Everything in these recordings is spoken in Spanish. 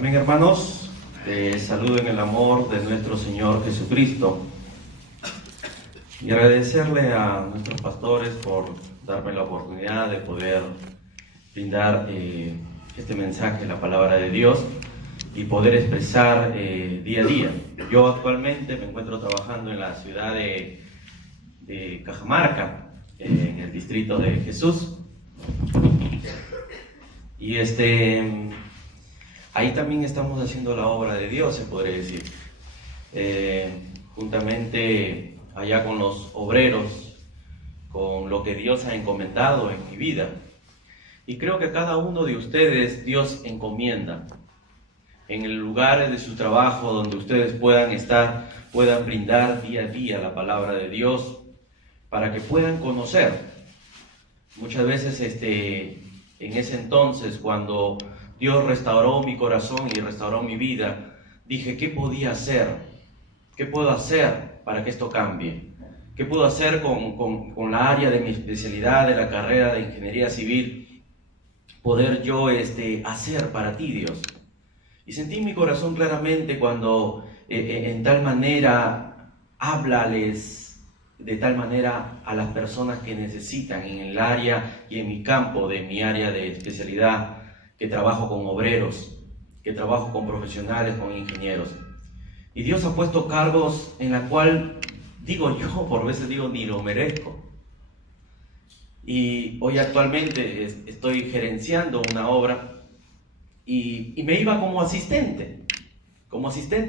Amén, hermanos. Saludo en el amor de nuestro Señor Jesucristo y agradecerle a nuestros pastores por darme la oportunidad de poder brindar este mensaje, la palabra de Dios, y poder expresar día a día. Yo actualmente me encuentro trabajando en la ciudad de Cajamarca, en el distrito de Jesús, y ahí también estamos haciendo la obra de Dios, se podría decir, juntamente allá con los obreros, con lo que Dios ha encomendado en mi vida. Y creo que a cada uno de ustedes Dios encomienda en el lugar de su trabajo donde ustedes puedan estar, puedan brindar día a día la palabra de Dios para que puedan conocer. Muchas veces en ese entonces, cuando Dios restauró mi corazón y restauró mi vida, dije, ¿qué podía hacer? ¿Qué puedo hacer para que esto cambie? ¿Qué puedo hacer con la área de mi especialidad, de la carrera de ingeniería civil? Poder yo hacer para ti, Dios. Y sentí en mi corazón claramente cuando en tal manera háblales de tal manera a las personas que necesitan en el área y en mi campo de mi área de especialidad, que trabajo con obreros, que trabajo con profesionales, con ingenieros. Y Dios ha puesto cargos en la cual digo yo, por veces digo, ni lo merezco. Y hoy actualmente estoy gerenciando una obra y me iba como asistente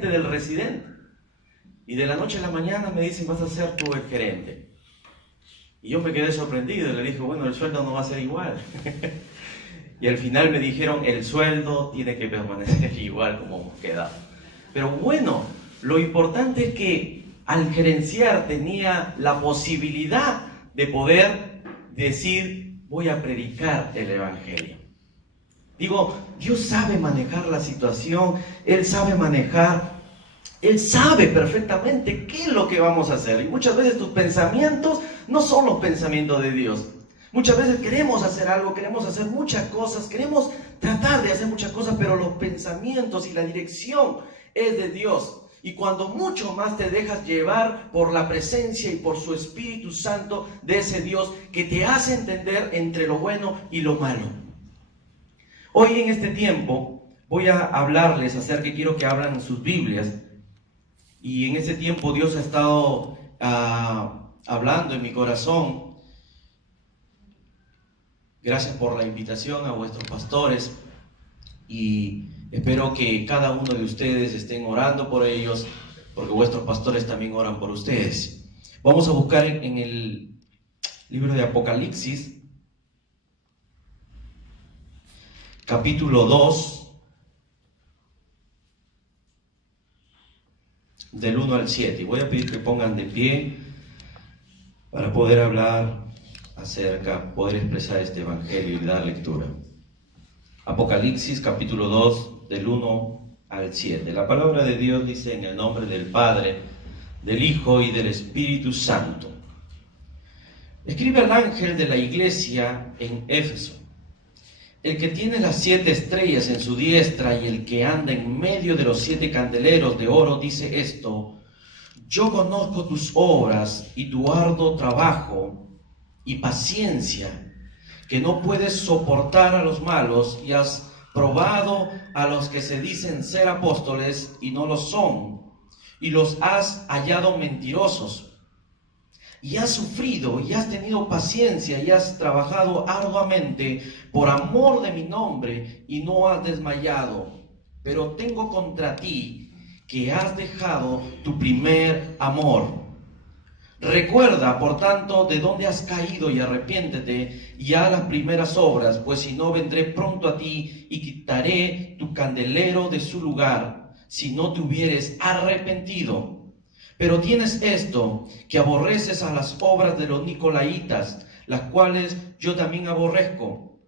del residente. Y de la noche a la mañana me dicen, vas a ser tú el gerente. Y yo me quedé sorprendido y le dije, bueno, el sueldo no va a ser igual. Y al final me dijeron, el sueldo tiene que permanecer igual como hemos quedado. Pero bueno, lo importante es que al gerenciar tenía la posibilidad de poder decir, voy a predicar el Evangelio. Digo, Dios sabe manejar la situación, Él sabe manejar, Él sabe perfectamente qué es lo que vamos a hacer. Y muchas veces tus pensamientos no son los pensamientos de Dios. Muchas veces queremos hacer algo, queremos hacer muchas cosas, queremos tratar de hacer muchas cosas, pero los pensamientos y la dirección es de Dios. Y cuando mucho más te dejas llevar por la presencia y por su Espíritu Santo de ese Dios que te hace entender entre lo bueno y lo malo. Hoy en este tiempo voy a hablarles acerca, quiero que abran sus Biblias. Y en este tiempo Dios ha estado hablando en mi corazón. Gracias por la invitación a vuestros pastores y espero que cada uno de ustedes estén orando por ellos, porque vuestros pastores también oran por ustedes. Vamos a buscar en el libro de Apocalipsis, capítulo 2, del 1 al 7. Y voy a pedir que pongan de pie para poder hablar poder expresar este evangelio y dar lectura. Apocalipsis capítulo 2 del 1 al 7. La palabra de Dios dice: en el nombre del Padre, del Hijo y del Espíritu Santo. Escribe al ángel de la iglesia en Éfeso: el que tiene las 7 estrellas en su diestra y el que anda en medio de los 7 candeleros de oro dice esto: yo conozco tus obras y tu arduo trabajo y paciencia, que no puedes soportar a los malos, y has probado a los que se dicen ser apóstoles y no lo son, y los has hallado mentirosos, y has sufrido y has tenido paciencia y has trabajado arduamente por amor de mi nombre y no has desmayado. Pero tengo contra ti que has dejado tu primer amor. Recuerda, por tanto, de dónde has caído y arrepiéntete y haz las primeras obras, pues si no, vendré pronto a ti y quitaré tu candelero de su lugar, si no te hubieres arrepentido. Pero tienes esto, que aborreces a las obras de los nicolaítas, las cuales yo también aborrezco.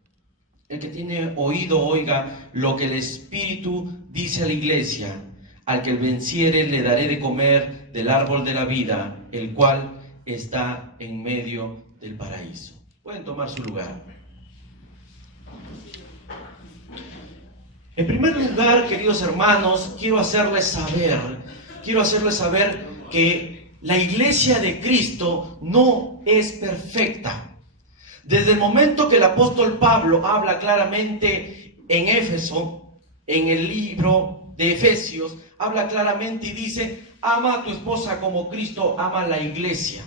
El que tiene oído, oiga lo que el Espíritu dice a la iglesia. Al que venciere le daré de comer del árbol de la vida, el cual está en medio del paraíso. Pueden tomar su lugar. En primer lugar, queridos hermanos, quiero hacerles saber que la iglesia de Cristo no es perfecta. Desde el momento que el apóstol Pablo habla claramente en Éfeso, en el libro de Efesios, habla claramente y dice: ama a tu esposa como Cristo ama a la iglesia.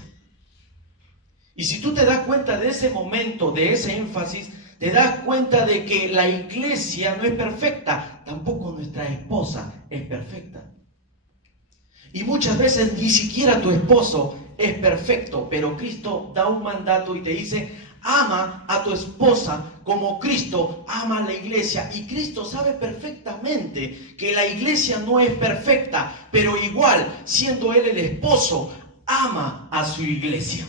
Y si tú te das cuenta de ese momento, de ese énfasis, te das cuenta de que la iglesia no es perfecta, tampoco nuestra esposa es perfecta. Y muchas veces ni siquiera tu esposo es perfecto, pero Cristo da un mandato y te dice: ama a tu esposa como Cristo ama a la iglesia. Y Cristo sabe perfectamente que la iglesia no es perfecta, pero igual, siendo Él el esposo, ama a su iglesia.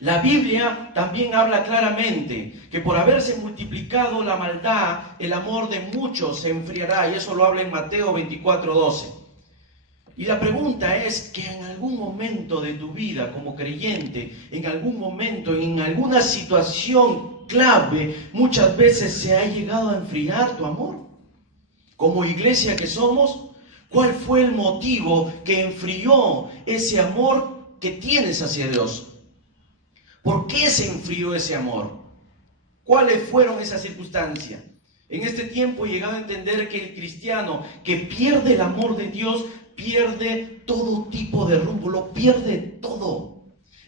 La Biblia también habla claramente que por haberse multiplicado la maldad, el amor de muchos se enfriará, y eso lo habla en Mateo 24:12. Y la pregunta es que en algún momento de tu vida como creyente, en algún momento, en alguna situación clave, muchas veces se ha llegado a enfriar tu amor. Como iglesia que somos, ¿cuál fue el motivo que enfrió ese amor que tienes hacia Dios? ¿Por qué se enfrió ese amor? ¿Cuáles fueron esas circunstancias? En este tiempo he llegado a entender que el cristiano que pierde el amor de Dios pierde todo tipo de rumbo, lo pierde todo.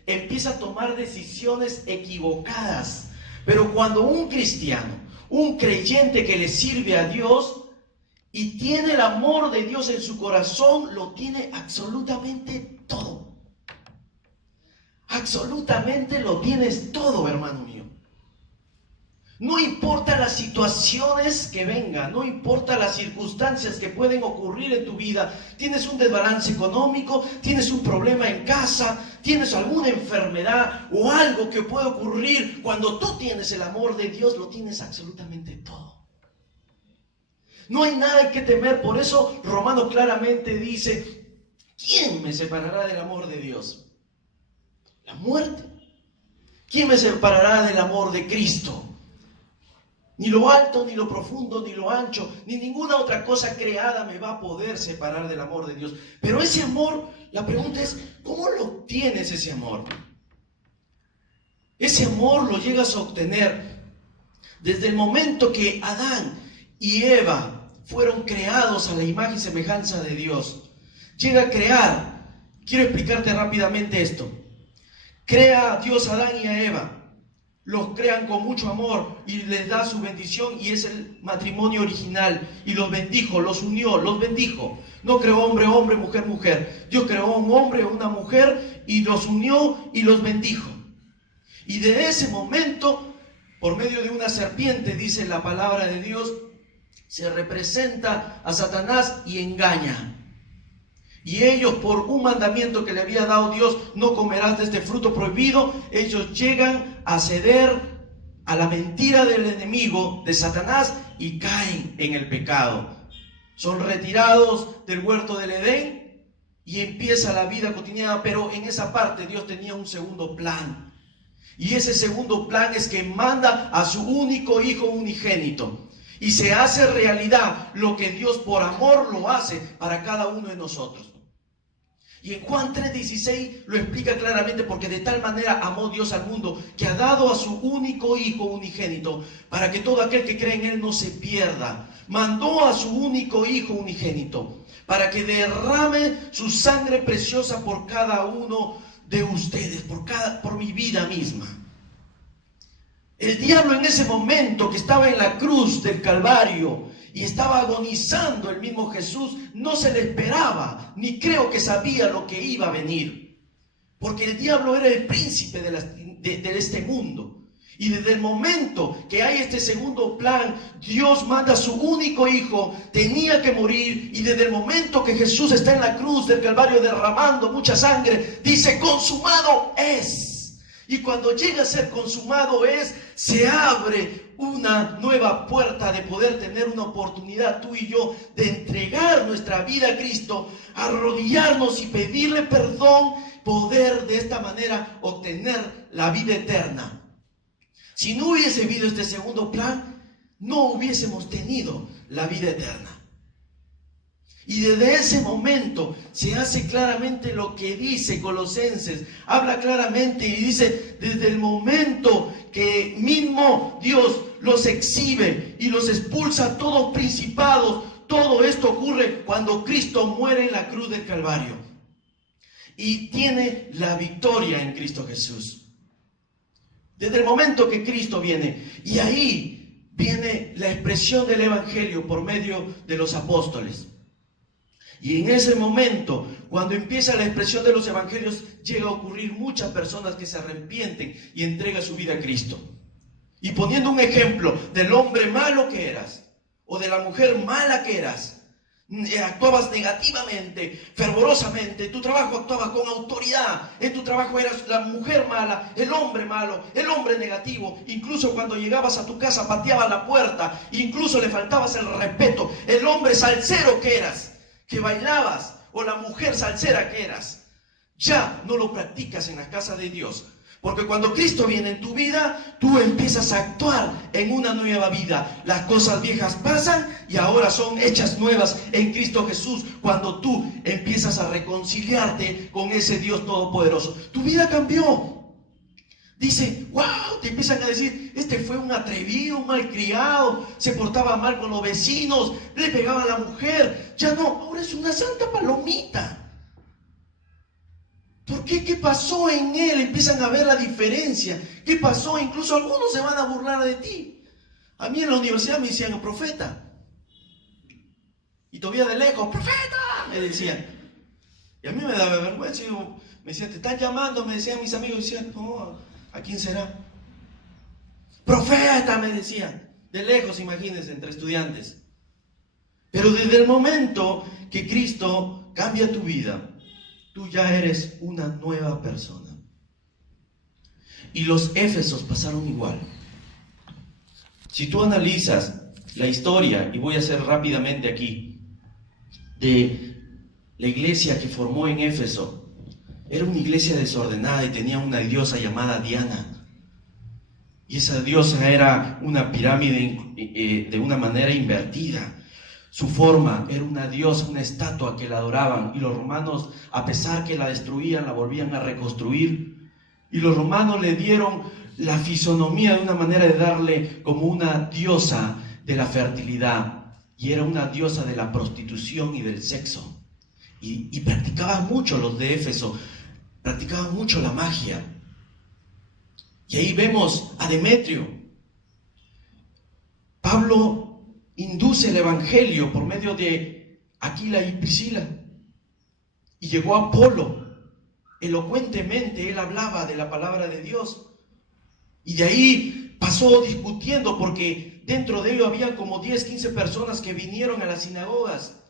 Empieza a tomar decisiones equivocadas. Pero cuando un cristiano, un creyente que le sirve a Dios y tiene el amor de Dios en su corazón, lo tiene absolutamente todo. Absolutamente lo tienes todo, hermano mío. No importa las situaciones que vengan, no importa las circunstancias que pueden ocurrir en tu vida. Tienes un desbalance económico, tienes un problema en casa, tienes alguna enfermedad o algo que puede ocurrir. Cuando tú tienes el amor de Dios, lo tienes absolutamente todo. No hay nada que temer. Por eso Romano claramente dice: ¿quién me separará del amor de Dios? La muerte. ¿Quién me separará del amor de Cristo? Ni lo alto, ni lo profundo, ni lo ancho, ni ninguna otra cosa creada me va a poder separar del amor de Dios. Pero ese amor, la pregunta es: ¿cómo lo obtienes ese amor? Ese amor lo llegas a obtener desde el momento que Adán y Eva fueron creados a la imagen y semejanza de Dios. Llega a crear. Quiero explicarte rápidamente esto. Crea a Dios a Adán y a Eva, los crean con mucho amor y les da su bendición, y es el matrimonio original, y los bendijo, los unió, los bendijo. No creó hombre, hombre, mujer, mujer. Dios creó un hombre, una mujer, y los unió y los bendijo. Y de ese momento, por medio de una serpiente, dice la palabra de Dios, se representa a Satanás y engaña. Y ellos, por un mandamiento que le había dado Dios: no comerás de este fruto prohibido, ellos llegan a ceder a la mentira del enemigo, de Satanás, y caen en el pecado. Son retirados del huerto del Edén y empieza la vida cotidiana. Pero en esa parte Dios tenía un segundo plan. Y ese segundo plan es que manda a su único hijo unigénito. Y se hace realidad lo que Dios por amor lo hace para cada uno de nosotros. Y en Juan 3:16 lo explica claramente: porque de tal manera amó Dios al mundo, que ha dado a su único hijo unigénito, para que todo aquel que cree en él no se pierda. Mandó a su único hijo unigénito, para que derrame su sangre preciosa por cada uno de ustedes, por mi vida misma. El diablo, en ese momento que estaba en la cruz del Calvario y estaba agonizando el mismo Jesús, no se le esperaba, ni creo que sabía lo que iba a venir. Porque el diablo era el príncipe de este mundo. Y desde el momento que hay este segundo plan, Dios manda a su único hijo, tenía que morir. Y desde el momento que Jesús está en la cruz del Calvario derramando mucha sangre, dice: consumado es. Y cuando llega a ser consumado es, se abre una nueva puerta de poder tener una oportunidad, tú y yo, de entregar nuestra vida a Cristo, arrodillarnos y pedirle perdón, poder de esta manera obtener la vida eterna. Si no hubiese habido este segundo plan, no hubiésemos tenido la vida eterna. Y desde ese momento se hace claramente lo que dice Colosenses. Habla claramente y dice, desde el momento que mismo Dios los exhibe y los expulsa a todos principados, todo esto ocurre cuando Cristo muere en la cruz del Calvario. Y tiene la victoria en Cristo Jesús. Desde el momento que Cristo viene. Y ahí viene la expresión del Evangelio por medio de los apóstoles. Y en ese momento, cuando empieza la expresión de los evangelios, llega a ocurrir muchas personas que se arrepienten y entregan su vida a Cristo. Y poniendo un ejemplo del hombre malo que eras, o de la mujer mala que eras, actuabas negativamente, fervorosamente, en tu trabajo actuabas con autoridad, en tu trabajo eras la mujer mala, el hombre malo, el hombre negativo, incluso cuando llegabas a tu casa pateabas la puerta, incluso le faltabas el respeto, el hombre salsero que eras, que bailabas, o la mujer salsera que eras, ya no lo practicas en la casa de Dios. Porque cuando Cristo viene en tu vida, tú empiezas a actuar en una nueva vida. Las cosas viejas pasan y ahora son hechas nuevas en Cristo Jesús. Cuando tú empiezas a reconciliarte con ese Dios todopoderoso, tu vida cambió. Dice, wow, te empiezan a decir, este fue un atrevido, un malcriado, se portaba mal con los vecinos, le pegaba a la mujer. Ya no, ahora es una santa palomita. ¿Por qué? ¿Qué pasó en él? Empiezan a ver la diferencia. ¿Qué pasó? Incluso algunos se van a burlar de ti. A mí en la universidad me decían profeta. Y todavía de lejos, profeta, me decían. Y a mí me daba vergüenza. Me decían, te están llamando, me decían mis amigos. Decían, no, ¿a quién será? Profeta, me decían. De lejos, imagínense, entre estudiantes. Pero desde el momento que Cristo cambia tu vida, tú ya eres una nueva persona. Y los Éfesos pasaron igual. Si tú analizas la historia, y voy a hacer rápidamente aquí, de la iglesia que formó en Éfeso, era una iglesia desordenada y tenía una diosa llamada Diana. Y esa diosa era una pirámide de una manera invertida. Su forma era una diosa, una estatua que la adoraban, y los romanos, a pesar que la destruían, la volvían a reconstruir. Y los romanos le dieron la fisonomía de una manera de darle como una diosa de la fertilidad, y era una diosa de la prostitución y del sexo. Y practicaban mucho los de Éfeso, practicaban mucho la magia. Y ahí vemos a Demetrio. Pablo induce el evangelio por medio de Aquila y Priscila. Y llegó a Apolo. Elocuentemente él hablaba de la palabra de Dios. Y de ahí pasó discutiendo, porque dentro de ello había como 10, 15 personas que vinieron a las sinagogas.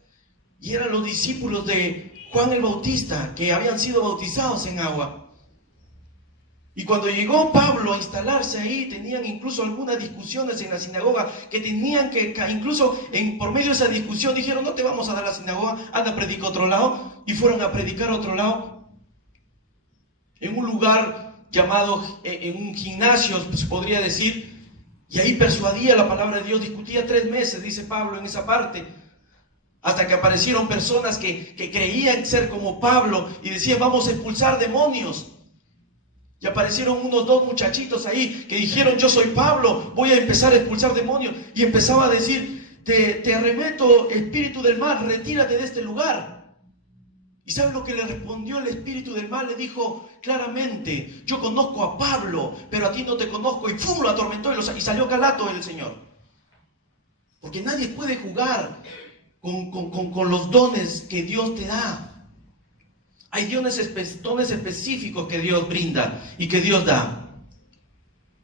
Y eran los discípulos de Juan el Bautista, que habían sido bautizados en agua. Y cuando llegó Pablo a instalarse ahí, tenían incluso algunas discusiones en la sinagoga, que tenían que, incluso por medio de esa discusión, dijeron, no te vamos a dar la sinagoga, anda a predicar a otro lado. Y fueron a predicar a otro lado, en un lugar llamado, en un gimnasio, se podría decir. Y ahí persuadía la palabra de Dios, discutía 3 meses, dice Pablo en esa parte, hasta que aparecieron personas que creían ser como Pablo y decían, vamos a expulsar demonios. Y aparecieron unos 2 muchachitos ahí que dijeron, yo soy Pablo, voy a empezar a expulsar demonios. Y empezaba a decir, te arremeto, espíritu del mal, retírate de este lugar. ¿Y sabes lo que le respondió el espíritu del mal? Le dijo claramente, yo conozco a Pablo, pero a ti no te conozco. Y ¡pum!, lo atormentó y salió calato el Señor. Porque nadie puede jugar con los dones que Dios te da. Hay dones específicos que Dios brinda y que Dios da.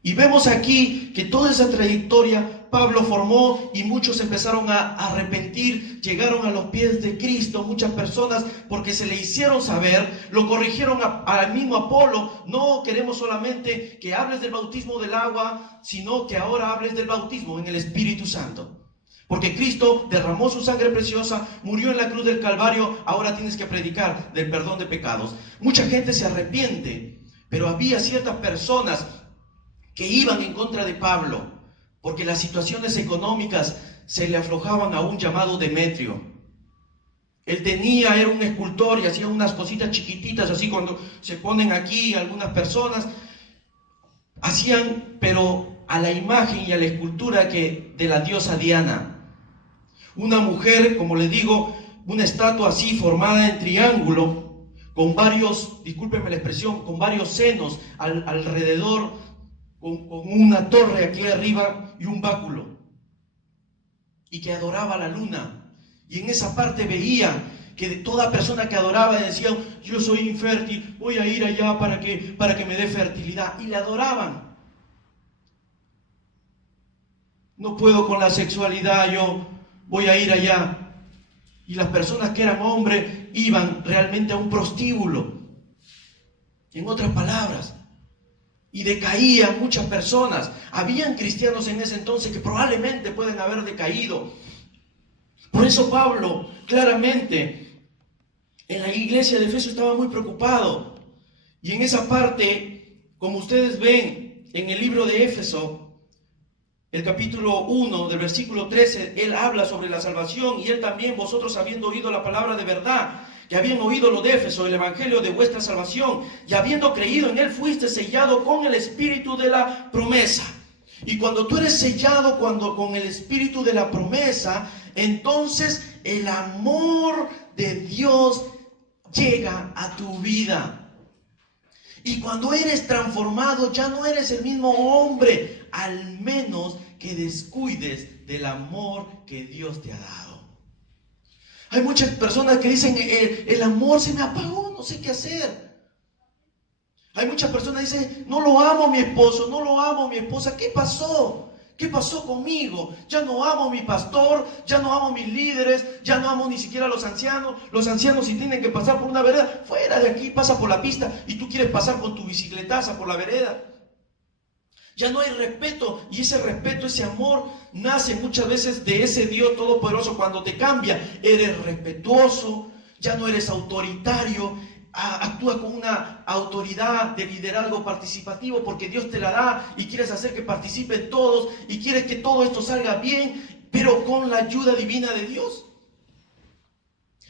Y vemos aquí que toda esa trayectoria Pablo formó, y muchos empezaron a arrepentir, llegaron a los pies de Cristo, muchas personas, porque se le hicieron saber, lo corrigieron al mismo Apolo. No queremos solamente que hables del bautismo del agua, sino que ahora hables del bautismo en el Espíritu Santo. Porque Cristo derramó su sangre preciosa, murió en la cruz del Calvario, ahora tienes que predicar del perdón de pecados. Mucha gente se arrepiente, pero había ciertas personas que iban en contra de Pablo, porque las situaciones económicas se le aflojaban a un llamado Demetrio. Él era un escultor y hacía unas cositas chiquititas, así cuando se ponen aquí algunas personas, hacían, pero a la imagen y a la escultura de la diosa Diana. Una mujer, como les digo, una estatua así formada en triángulo, con varios, discúlpenme la expresión, con varios senos alrededor, con una torre aquí arriba y un báculo, y que adoraba la luna. Y en esa parte veía que de toda persona que adoraba decía: yo soy infértil, voy a ir allá para que me dé fertilidad. Y le adoraban. No puedo con la sexualidad, yo voy a ir allá. Y las personas que eran hombres iban realmente a un prostíbulo. En otras palabras, y decaían muchas personas. Habían cristianos en ese entonces que probablemente pueden haber decaído. Por eso Pablo claramente en la iglesia de Efeso estaba muy preocupado. Y en esa parte, como ustedes ven en el libro de Éfeso, el capítulo 1 del versículo 13, él habla sobre la salvación. Y él también: vosotros habiendo oído la palabra de verdad, que habían oído lo de Éfeso, el evangelio de vuestra salvación, y habiendo creído en él, fuiste sellado con el espíritu de la promesa. Y cuando tú eres sellado con el espíritu de la promesa, entonces el amor de Dios llega a tu vida. Y cuando eres transformado, ya no eres el mismo hombre, al menos que descuides del amor que Dios te ha dado. Hay muchas personas que dicen: el amor se me apagó, no sé qué hacer. Hay muchas personas que dicen: no lo amo a mi esposo, no lo amo a mi esposa. ¿Qué pasó? ¿Qué pasó conmigo? Ya no amo a mi pastor, ya no amo a mis líderes, ya no amo ni siquiera a los ancianos. Los ancianos, si tienen que pasar por una vereda, fuera de aquí, pasa por la pista, y tú quieres pasar con tu bicicletaza por la vereda. Ya no hay respeto, y ese respeto, ese amor, nace muchas veces de ese Dios todopoderoso. Cuando te cambia, eres respetuoso, ya no eres autoritario, actúa con una autoridad de liderazgo participativo, porque Dios te la da y quieres hacer que participen todos y quieres que todo esto salga bien, pero con la ayuda divina de Dios.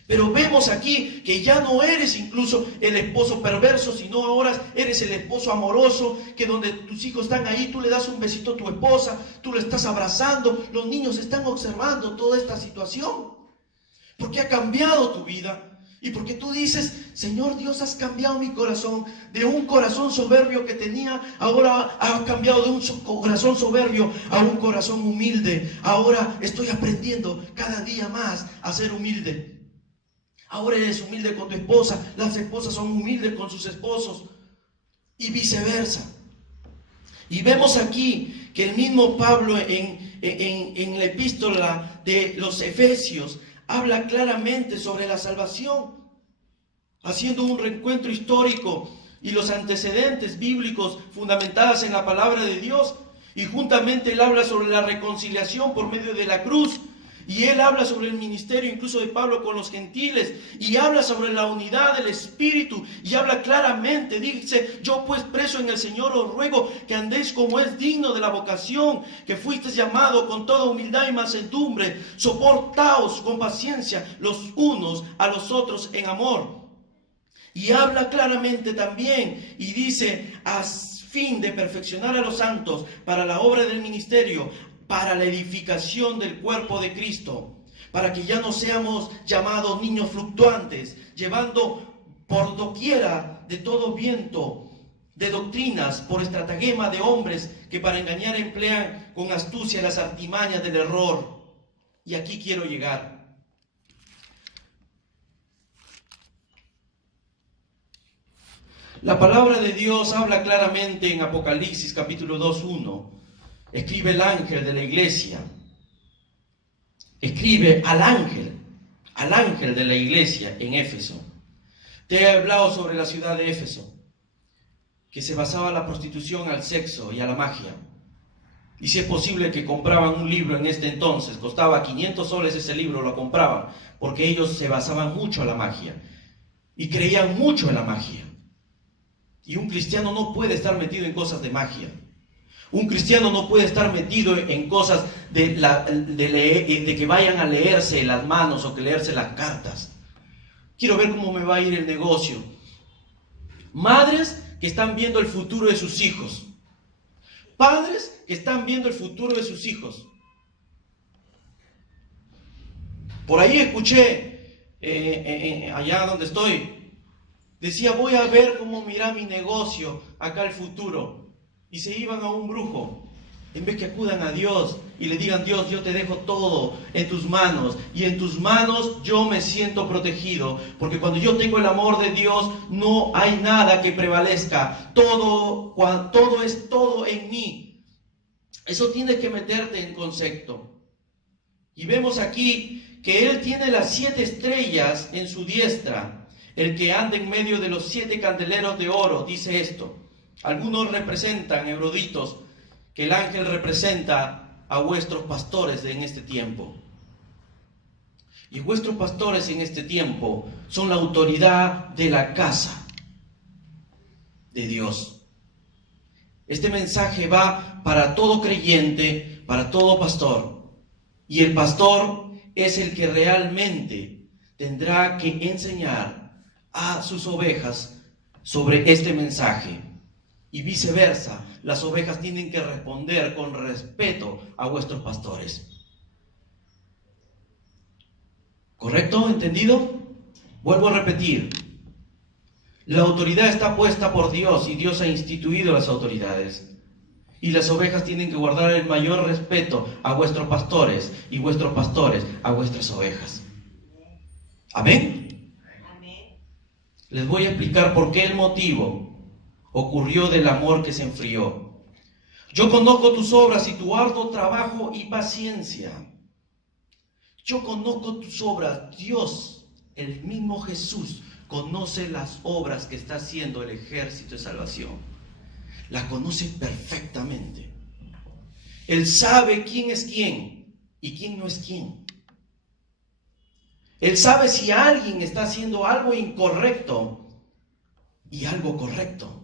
Pero vemos aquí que ya no eres incluso el esposo perverso, sino ahora eres el esposo amoroso, que donde tus hijos están ahí, tú le das un besito a tu esposa, tú le estás abrazando, los niños están observando toda esta situación, porque ha cambiado tu vida. Y porque tú dices: Señor Dios, has cambiado mi corazón. De un corazón soberbio que tenía, ahora has cambiado de un corazón soberbio a un corazón humilde. Ahora estoy aprendiendo cada día más a ser humilde. Ahora eres humilde con tu esposa, las esposas son humildes con sus esposos y viceversa. Y vemos aquí que el mismo Pablo en la epístola de los Efesios habla claramente sobre la salvación, haciendo un reencuentro histórico y los antecedentes bíblicos fundamentados en la palabra de Dios. Y juntamente él habla sobre la reconciliación por medio de la cruz. Y él habla sobre el ministerio incluso de Pablo con los gentiles. Y habla sobre la unidad del Espíritu. Y habla claramente, dice: yo pues preso en el Señor os ruego que andéis como es digno de la vocación que fuisteis llamado, con toda humildad y mansedumbre. Soportaos con paciencia los unos a los otros en amor. Y habla claramente también y dice: a fin de perfeccionar a los santos para la obra del ministerio, para la edificación del cuerpo de Cristo, para que ya no seamos llamados niños fluctuantes, llevando por doquiera de todo viento de doctrinas, por estratagema de hombres que para engañar emplean con astucia las artimañas del error. Y aquí quiero llegar. La palabra de Dios habla claramente en Apocalipsis capítulo 2:1. Escribe el ángel de la iglesia. Escribe al ángel de la iglesia en Éfeso. Te he hablado sobre la ciudad de Éfeso, que se basaba en la prostitución, al sexo y a la magia. Y si es posible que compraban un libro en este entonces, costaba 500 soles ese libro, lo compraban, porque ellos se basaban mucho en la magia y creían mucho en la magia. Y un cristiano no puede estar metido en cosas de magia. Un cristiano no puede estar metido en cosas de que vayan a leerse las manos o que leerse las cartas. Quiero ver cómo me va a ir el negocio. Madres que están viendo el futuro de sus hijos. Padres que están viendo el futuro de sus hijos. Por ahí escuché, allá donde estoy, decía, voy a ver cómo mira mi negocio acá el futuro. Y se iban a un brujo, en vez que acudan a Dios y le digan, Dios, yo te dejo todo en tus manos, y en tus manos yo me siento protegido, porque cuando yo tengo el amor de Dios, no hay nada que prevalezca, todo es todo en mí. Eso tienes que meterte en concepto. Y vemos aquí que Él tiene las 7 estrellas en su diestra, el que anda en medio de los 7 candeleros de oro, dice esto. Algunos representan, eruditos, que el ángel representa a vuestros pastores en este tiempo. Y vuestros pastores en este tiempo son la autoridad de la casa de Dios. Este mensaje va para todo creyente, para todo pastor. Y el pastor es el que realmente tendrá que enseñar a sus ovejas sobre este mensaje. Y viceversa, las ovejas tienen que responder con respeto a vuestros pastores. ¿Correcto? ¿Entendido? Vuelvo a repetir. La autoridad está puesta por Dios y Dios ha instituido las autoridades. Y las ovejas tienen que guardar el mayor respeto a vuestros pastores y vuestros pastores a vuestras ovejas. ¿Amén? Amén. Les voy a explicar por qué el motivo ocurrió del amor que se enfrió. Yo conozco tus obras y tu arduo trabajo y paciencia. Yo conozco tus obras. Dios, el mismo Jesús, conoce las obras que está haciendo el ejército de salvación. Las conoce perfectamente. Él sabe quién es quién y quién no es quién. Él sabe si alguien está haciendo algo incorrecto y algo correcto.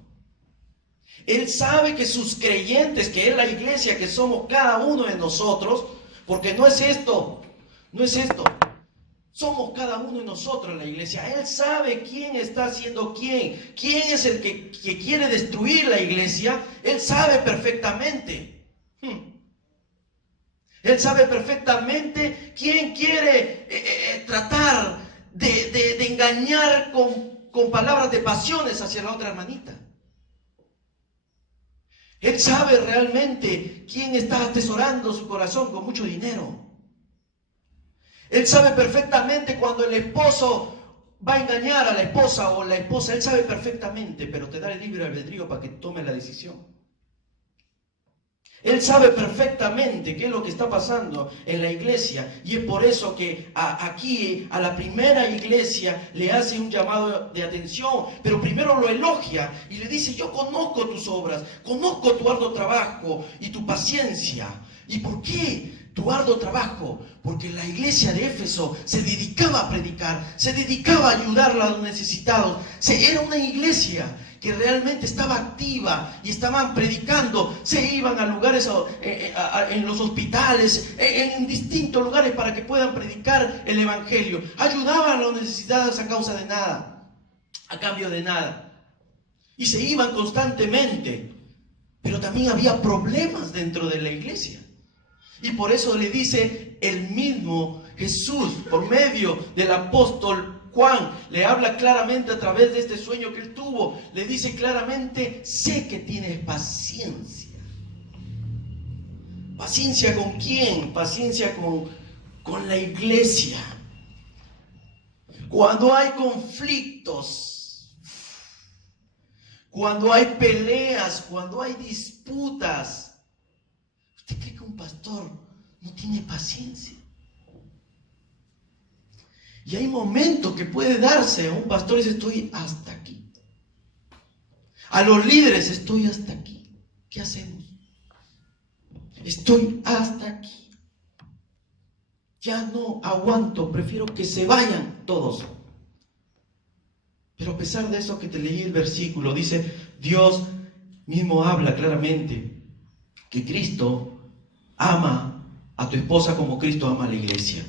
Él sabe que sus creyentes, que es la iglesia, que somos cada uno de nosotros, porque no es esto, somos cada uno de nosotros en la iglesia. Él sabe quién está haciendo quién es el que quiere destruir la iglesia. Él sabe perfectamente. Él sabe perfectamente quién quiere tratar de engañar con palabras de pasiones hacia la otra hermanita. Él sabe realmente quién está atesorando su corazón con mucho dinero. Él sabe perfectamente cuando el esposo va a engañar a la esposa o la esposa. Él sabe perfectamente, pero te da el libre albedrío para que tome la decisión. Él sabe perfectamente qué es lo que está pasando en la iglesia, y es por eso que aquí a la primera iglesia le hace un llamado de atención, pero primero lo elogia y le dice: yo conozco tus obras, conozco tu arduo trabajo y tu paciencia. ¿Y por qué tu arduo trabajo? Porque la iglesia de Éfeso se dedicaba a predicar, se dedicaba a ayudar a los necesitados. Era una iglesia que realmente estaba activa y estaban predicando. Se iban a lugares, en los hospitales, en distintos lugares para que puedan predicar el evangelio. Ayudaban a los necesitados a causa de nada, a cambio de nada. Y se iban constantemente. Pero también había problemas dentro de la iglesia. Y por eso le dice el mismo Jesús, por medio del apóstol Juan, le habla claramente a través de este sueño que él tuvo. Le dice claramente: sé que tienes paciencia. ¿Paciencia con quién? Paciencia con la iglesia. Cuando hay conflictos, cuando hay peleas, cuando hay disputas, ¿usted cree que un pastor no tiene paciencia? Y hay momentos que puede darse a un pastor y dice: estoy hasta aquí. A los líderes: estoy hasta aquí. ¿Qué hacemos? Estoy hasta aquí. Ya no aguanto, prefiero que se vayan todos. Pero a pesar de eso que te leí el versículo, dice, Dios mismo habla claramente. que Cristo ama a tu esposa como Cristo ama a la iglesia.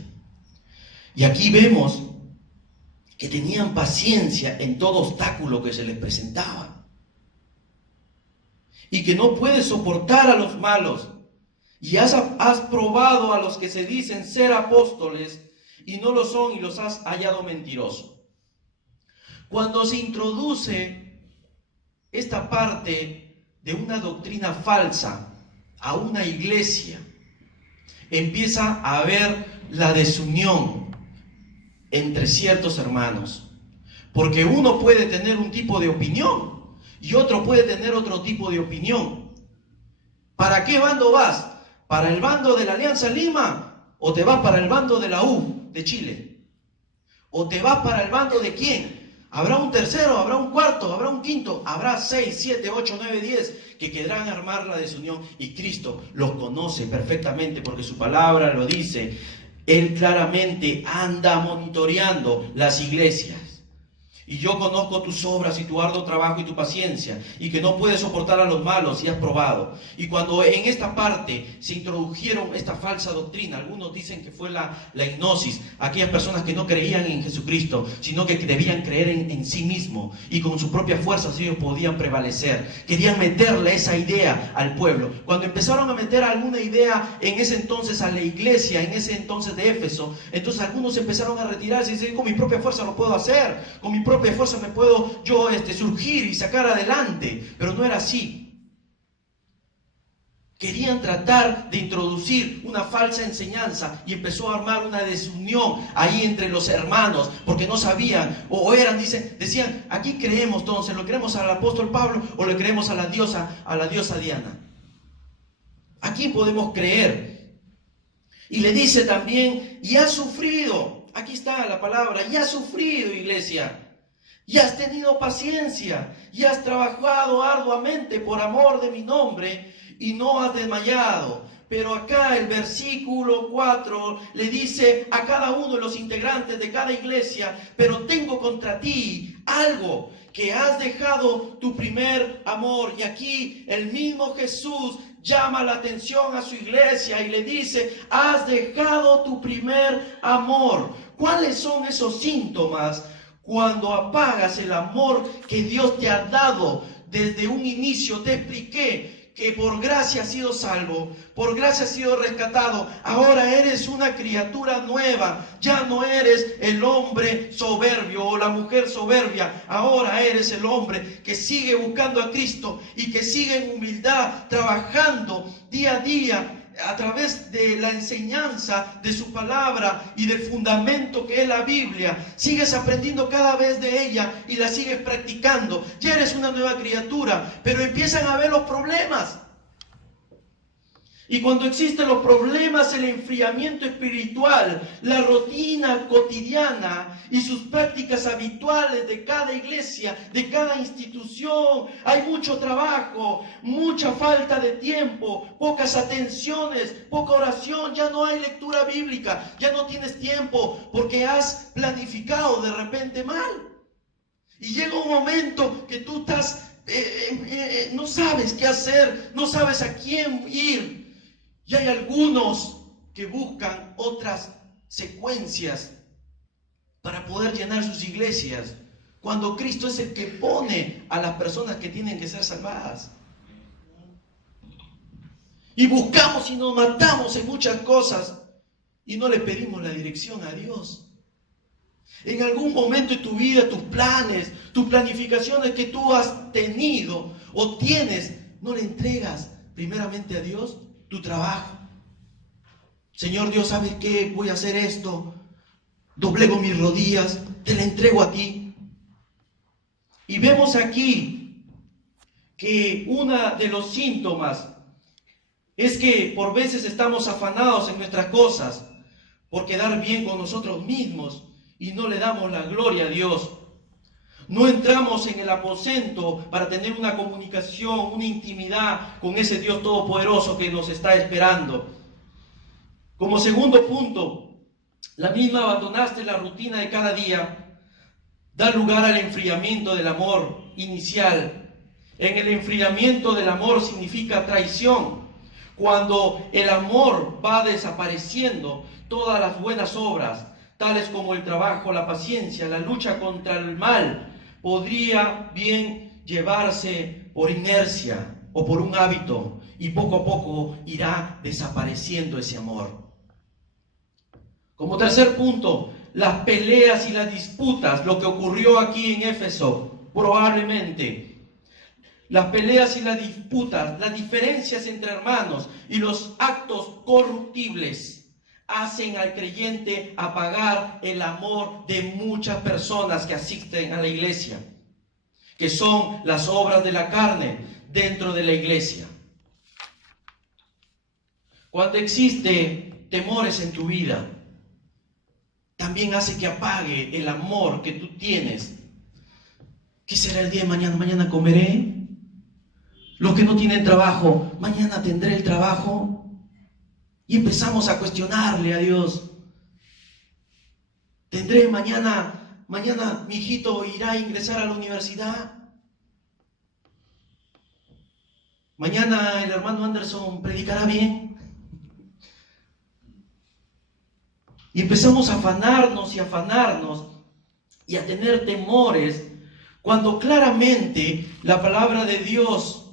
Y aquí vemos que tenían paciencia en todo obstáculo que se les presentaba. Y que no puedes soportar a los malos. Y has probado a los que se dicen ser apóstoles y no lo son, y los has hallado mentirosos. Cuando se introduce esta parte de una doctrina falsa a una iglesia, empieza a haber la desunión entre ciertos hermanos, porque uno puede tener un tipo de opinión y otro puede tener otro tipo de opinión. ¿Para qué bando vas? ¿Para el bando de la Alianza Lima o te vas para el bando de la U de Chile? ¿O te vas para el bando de quién? Habrá un tercero, habrá un cuarto, habrá un quinto, habrá 6, 7, 8, 9, 10 que querrán armar la desunión, y Cristo los conoce perfectamente porque su palabra lo dice. Él claramente anda monitoreando las iglesias. Y yo conozco tus obras y tu arduo trabajo y tu paciencia, y que no puedes soportar a los malos, y has probado. Y cuando en esta parte se introdujeron esta falsa doctrina, algunos dicen que fue la hipnosis, aquellas personas que no creían en Jesucristo, sino que debían creer en sí mismo, y con sus propias fuerzas ellos podían prevalecer. Querían meterle esa idea al pueblo. Cuando empezaron a meter alguna idea en ese entonces a la iglesia, en ese entonces de Éfeso, entonces algunos empezaron a retirarse y decir, con mi propia fuerza lo puedo hacer, con mi propia fuerza me puedo yo surgir y sacar adelante. Pero no era así. Querían tratar de introducir una falsa enseñanza y empezó a armar una desunión ahí entre los hermanos, porque no sabían, o eran, decían, aquí creemos entonces, ¿lo creemos al apóstol Pablo o le creemos a la diosa Diana? ¿A quién podemos creer? Y le dice también, y has sufrido, aquí está la palabra, y has sufrido, iglesia. Y has tenido paciencia, y has trabajado arduamente por amor de mi nombre, y no has desmayado. Pero acá el versículo 4 le dice a cada uno de los integrantes de cada iglesia, pero tengo contra ti algo, que has dejado tu primer amor. Y aquí el mismo Jesús llama la atención a su iglesia y le dice, has dejado tu primer amor. ¿Cuáles son esos síntomas? Cuando apagas el amor que Dios te ha dado desde un inicio. Te expliqué que por gracia has sido salvo, por gracia has sido rescatado. Ahora eres una criatura nueva. Ya no eres el hombre soberbio o la mujer soberbia. Ahora eres el hombre que sigue buscando a Cristo y que sigue en humildad, trabajando día a día a través de la enseñanza de su palabra y del fundamento que es la Biblia. Sigues aprendiendo cada vez de ella y la sigues practicando. Ya eres una nueva criatura, pero empiezan a ver los problemas. Y cuando existen los problemas, el enfriamiento espiritual, la rutina cotidiana y sus prácticas habituales de cada iglesia, de cada institución, hay mucho trabajo, mucha falta de tiempo, pocas atenciones, poca oración, ya no hay lectura bíblica, ya no tienes tiempo porque has planificado de repente mal. Y llega un momento que tú estás, no sabes qué hacer, no sabes a quién ir. Y hay algunos que buscan otras secuencias para poder llenar sus iglesias, cuando Cristo es el que pone a las personas que tienen que ser salvadas. Y buscamos y nos matamos en muchas cosas y no le pedimos la dirección a Dios. En algún momento de tu vida, tus planes, tus planificaciones que tú has tenido o tienes, no le entregas primeramente a Dios tu trabajo. Señor Dios, ¿sabes qué? Voy a hacer esto. Doblego mis rodillas, te la entrego a ti. Y vemos aquí que uno de los síntomas es que por veces estamos afanados en nuestras cosas por quedar bien con nosotros mismos y no le damos la gloria a Dios. No entramos en el aposento para tener una comunicación, una intimidad con ese Dios todopoderoso que nos está esperando. Como segundo punto, la misma abandonaste la rutina de cada día, da lugar al enfriamiento del amor inicial. En el enfriamiento del amor significa traición. Cuando el amor va desapareciendo, todas las buenas obras, tales como el trabajo, la paciencia, la lucha contra el mal, podría bien llevarse por inercia o por un hábito, y poco a poco irá desapareciendo ese amor. Como tercer punto, las peleas y las disputas, lo que ocurrió aquí en Éfeso, probablemente. Las peleas y las disputas, las diferencias entre hermanos y los actos corruptibles hacen al creyente apagar el amor de muchas personas que asisten a la iglesia, que son las obras de la carne dentro de la iglesia. Cuando existe temores en tu vida, también hace que apague el amor que tú tienes. ¿Qué será el día de mañana? ¿Mañana comeré? Los que no tienen trabajo, ¿mañana tendré el trabajo? Y empezamos a cuestionarle a Dios. ¿Tendré mañana mi hijito irá a ingresar a la universidad? ¿Mañana el hermano Anderson predicará bien? Y empezamos a afanarnos y a tener temores, cuando claramente la palabra de Dios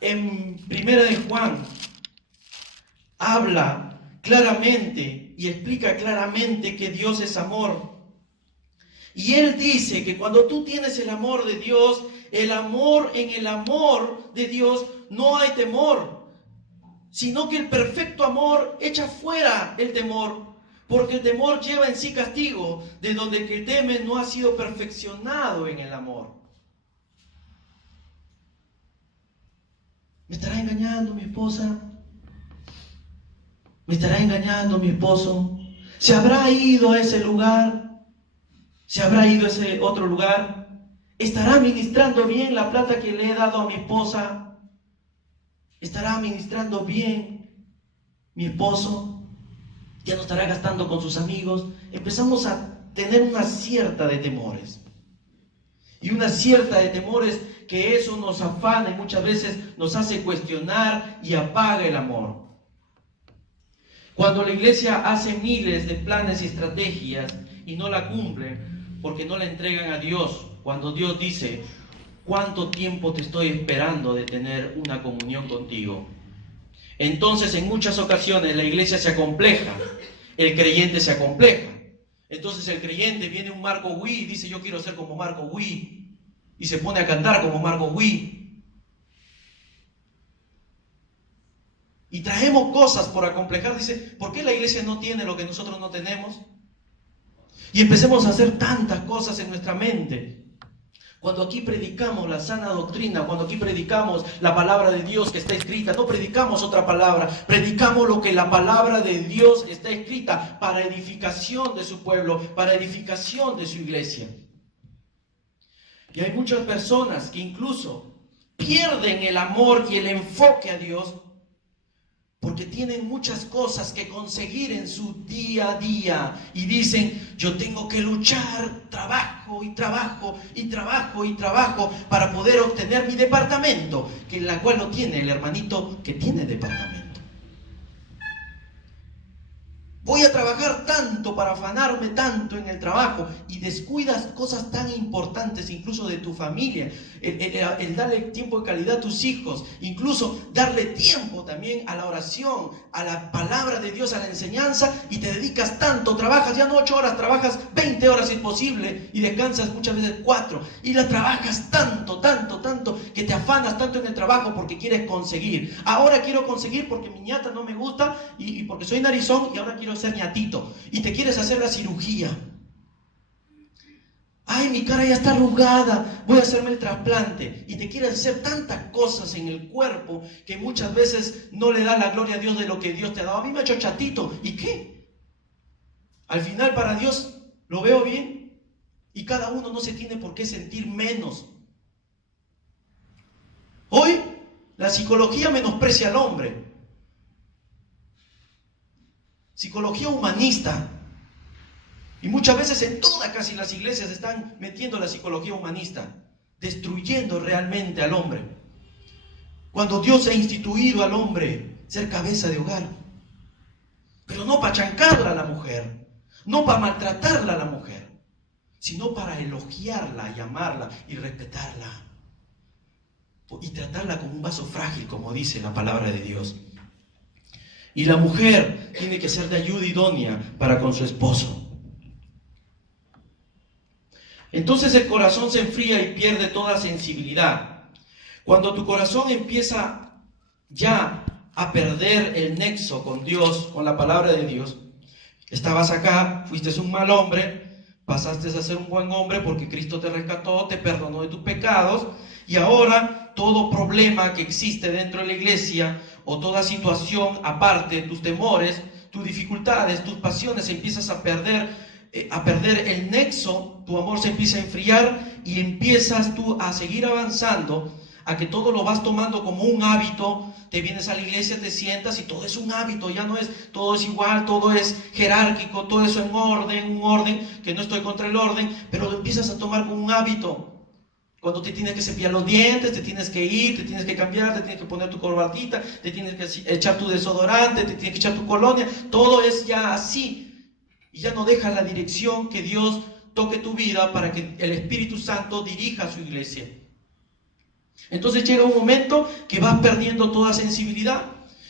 en 1 de Juan habla claramente y explica claramente que Dios es amor. Y Él dice que cuando tú tienes el amor de Dios, en el amor de Dios no hay temor, sino que el perfecto amor echa fuera el temor, porque el temor lleva en sí castigo, de donde el que teme no ha sido perfeccionado en el amor. ¿Me estará engañando mi esposa? ¿Me estará engañando mi esposo? ¿Se habrá ido a ese lugar? ¿Se habrá ido a ese otro lugar? ¿Estará administrando bien la plata que le he dado a mi esposa? ¿Estará administrando bien mi esposo? ¿Ya no estará gastando con sus amigos? Empezamos a tener una cierta de temores. Y una cierta de temores que eso nos afana y muchas veces nos hace cuestionar y apaga el amor. Cuando la iglesia hace miles de planes y estrategias y no la cumplen porque no la entregan a Dios, cuando Dios dice, ¿cuánto tiempo te estoy esperando de tener una comunión contigo? Entonces en muchas ocasiones la iglesia se acompleja, el creyente se acompleja. Entonces el creyente viene un Marco Witt y dice, yo quiero ser como Marco Witt, y se pone a cantar como Marco Witt. Y traemos cosas por acomplejar. Dice, ¿por qué la iglesia no tiene lo que nosotros no tenemos? Y empecemos a hacer tantas cosas en nuestra mente. Cuando aquí predicamos la sana doctrina, cuando aquí predicamos la palabra de Dios que está escrita, no predicamos otra palabra, predicamos lo que la palabra de Dios está escrita para edificación de su pueblo, para edificación de su iglesia. Y hay muchas personas que incluso pierden el amor y el enfoque a Dios porque tienen muchas cosas que conseguir en su día a día y dicen, yo tengo que luchar, trabajo y trabajo y trabajo y trabajo para poder obtener mi departamento, que en la cual lo tiene el hermanito que tiene departamento. Voy a trabajar tanto para afanarme tanto en el trabajo y descuidas cosas tan importantes, incluso de tu familia, el darle tiempo de calidad a tus hijos, incluso darle tiempo también a la oración, a la palabra de Dios, a la enseñanza, y te dedicas tanto, trabajas ya no 8 horas, trabajas 20 horas si es posible y descansas muchas veces 4, y la trabajas tanto, que te afanas tanto en el trabajo porque quieres conseguir. Ahora quiero conseguir porque mi ñata no me gusta y porque soy narizón y ahora quiero ser ñatito, y te quieres hacer la cirugía. Ay, mi cara ya está arrugada, voy a hacerme el trasplante, y te quieres hacer tantas cosas en el cuerpo que muchas veces no le da la gloria a Dios de lo que Dios te ha dado. A mí me ha hecho chatito, ¿y qué? Al final para Dios lo veo bien, y cada uno no se tiene por qué sentir menos. Hoy la psicología menosprecia al hombre. Psicología humanista. Y muchas veces en todas casi las iglesias están metiendo la psicología humanista, destruyendo realmente al hombre. Cuando Dios ha instituido al hombre ser cabeza de hogar. Pero no para chancarla a la mujer, no para maltratarla a la mujer, sino para elogiarla, llamarla y respetarla. Y tratarla como un vaso frágil, como dice la palabra de Dios. Y la mujer tiene que ser de ayuda idónea para con su esposo. Entonces el corazón se enfría y pierde toda sensibilidad. Cuando tu corazón empieza ya a perder el nexo con Dios, con la palabra de Dios, estabas acá, fuiste un mal hombre, pasaste a ser un buen hombre porque Cristo te rescató, te perdonó de tus pecados, y ahora todo problema que existe dentro de la iglesia o toda situación aparte, tus temores, tus dificultades, tus pasiones, empiezas a perder el nexo, tu amor se empieza a enfriar y empiezas tú a seguir avanzando, a que todo lo vas tomando como un hábito. Te vienes a la iglesia, te sientas y todo es un hábito, ya no es, todo es igual, todo es jerárquico, todo eso en orden, un orden, que no estoy contra el orden, pero lo empiezas a tomar como un hábito. Cuando te tienes que cepillar los dientes, te tienes que ir, te tienes que cambiar, te tienes que poner tu corbatita, te tienes que echar tu desodorante, te tienes que echar tu colonia, todo es ya así. Y ya no dejas la dirección que Dios toque tu vida para que el Espíritu Santo dirija a su iglesia. Entonces llega un momento que vas perdiendo toda sensibilidad.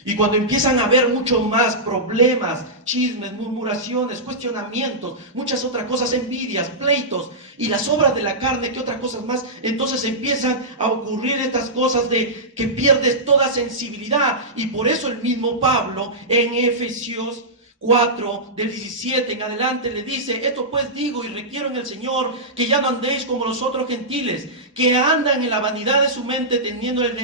Y cuando empiezan a haber mucho más problemas, chismes, murmuraciones, cuestionamientos, muchas otras cosas, envidias, pleitos y las obras de la carne, que otras cosas más, entonces empiezan a ocurrir estas cosas de que pierdes toda sensibilidad. Y por eso el mismo Pablo en Efesios 4, del 17 en adelante le dice: esto pues digo y requiero en el Señor, que ya no andéis como los otros gentiles, que andan en la vanidad de su mente, teniendo el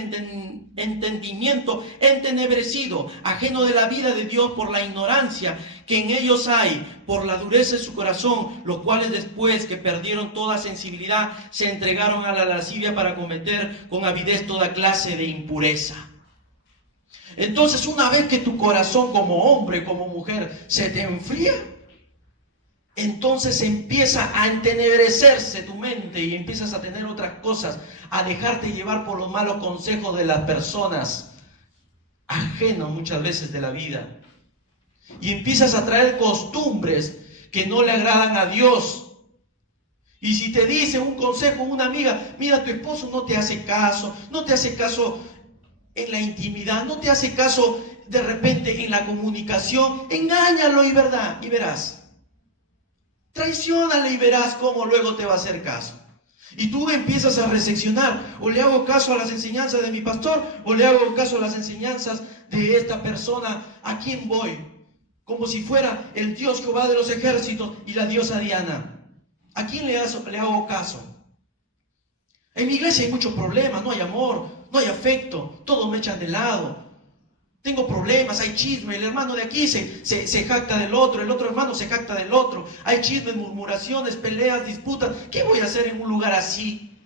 entendimiento entenebrecido, ajeno de la vida de Dios por la ignorancia que en ellos hay, por la dureza de su corazón, los cuales después que perdieron toda sensibilidad, se entregaron a la lascivia para cometer con avidez toda clase de impureza. Entonces, una vez que tu corazón como hombre, como mujer, se te enfría, entonces empieza a entenebrecerse tu mente y empiezas a tener otras cosas, a dejarte llevar por los malos consejos de las personas, ajenos muchas veces de la vida. Y empiezas a traer costumbres que no le agradan a Dios. Y si te dice un consejo una amiga: mira, tu esposo no te hace caso, no te hace caso en la intimidad, no te hace caso de repente en la comunicación, engáñalo y verás. Traiciónale y verás cómo luego te va a hacer caso. Y tú empiezas a reseccionar: o le hago caso a las enseñanzas de mi pastor, o le hago caso a las enseñanzas de esta persona. ¿A quién voy? Como si fuera el Dios Jehová de los ejércitos y la diosa Diana. ¿A quién le hago caso? En mi iglesia hay muchos problemas, no hay amor, no hay afecto, todos me echan de lado. Tengo problemas, hay chisme, el hermano de aquí se jacta del otro, el otro hermano se jacta del otro. Hay chismes, murmuraciones, peleas, disputas. ¿Qué voy a hacer en un lugar así?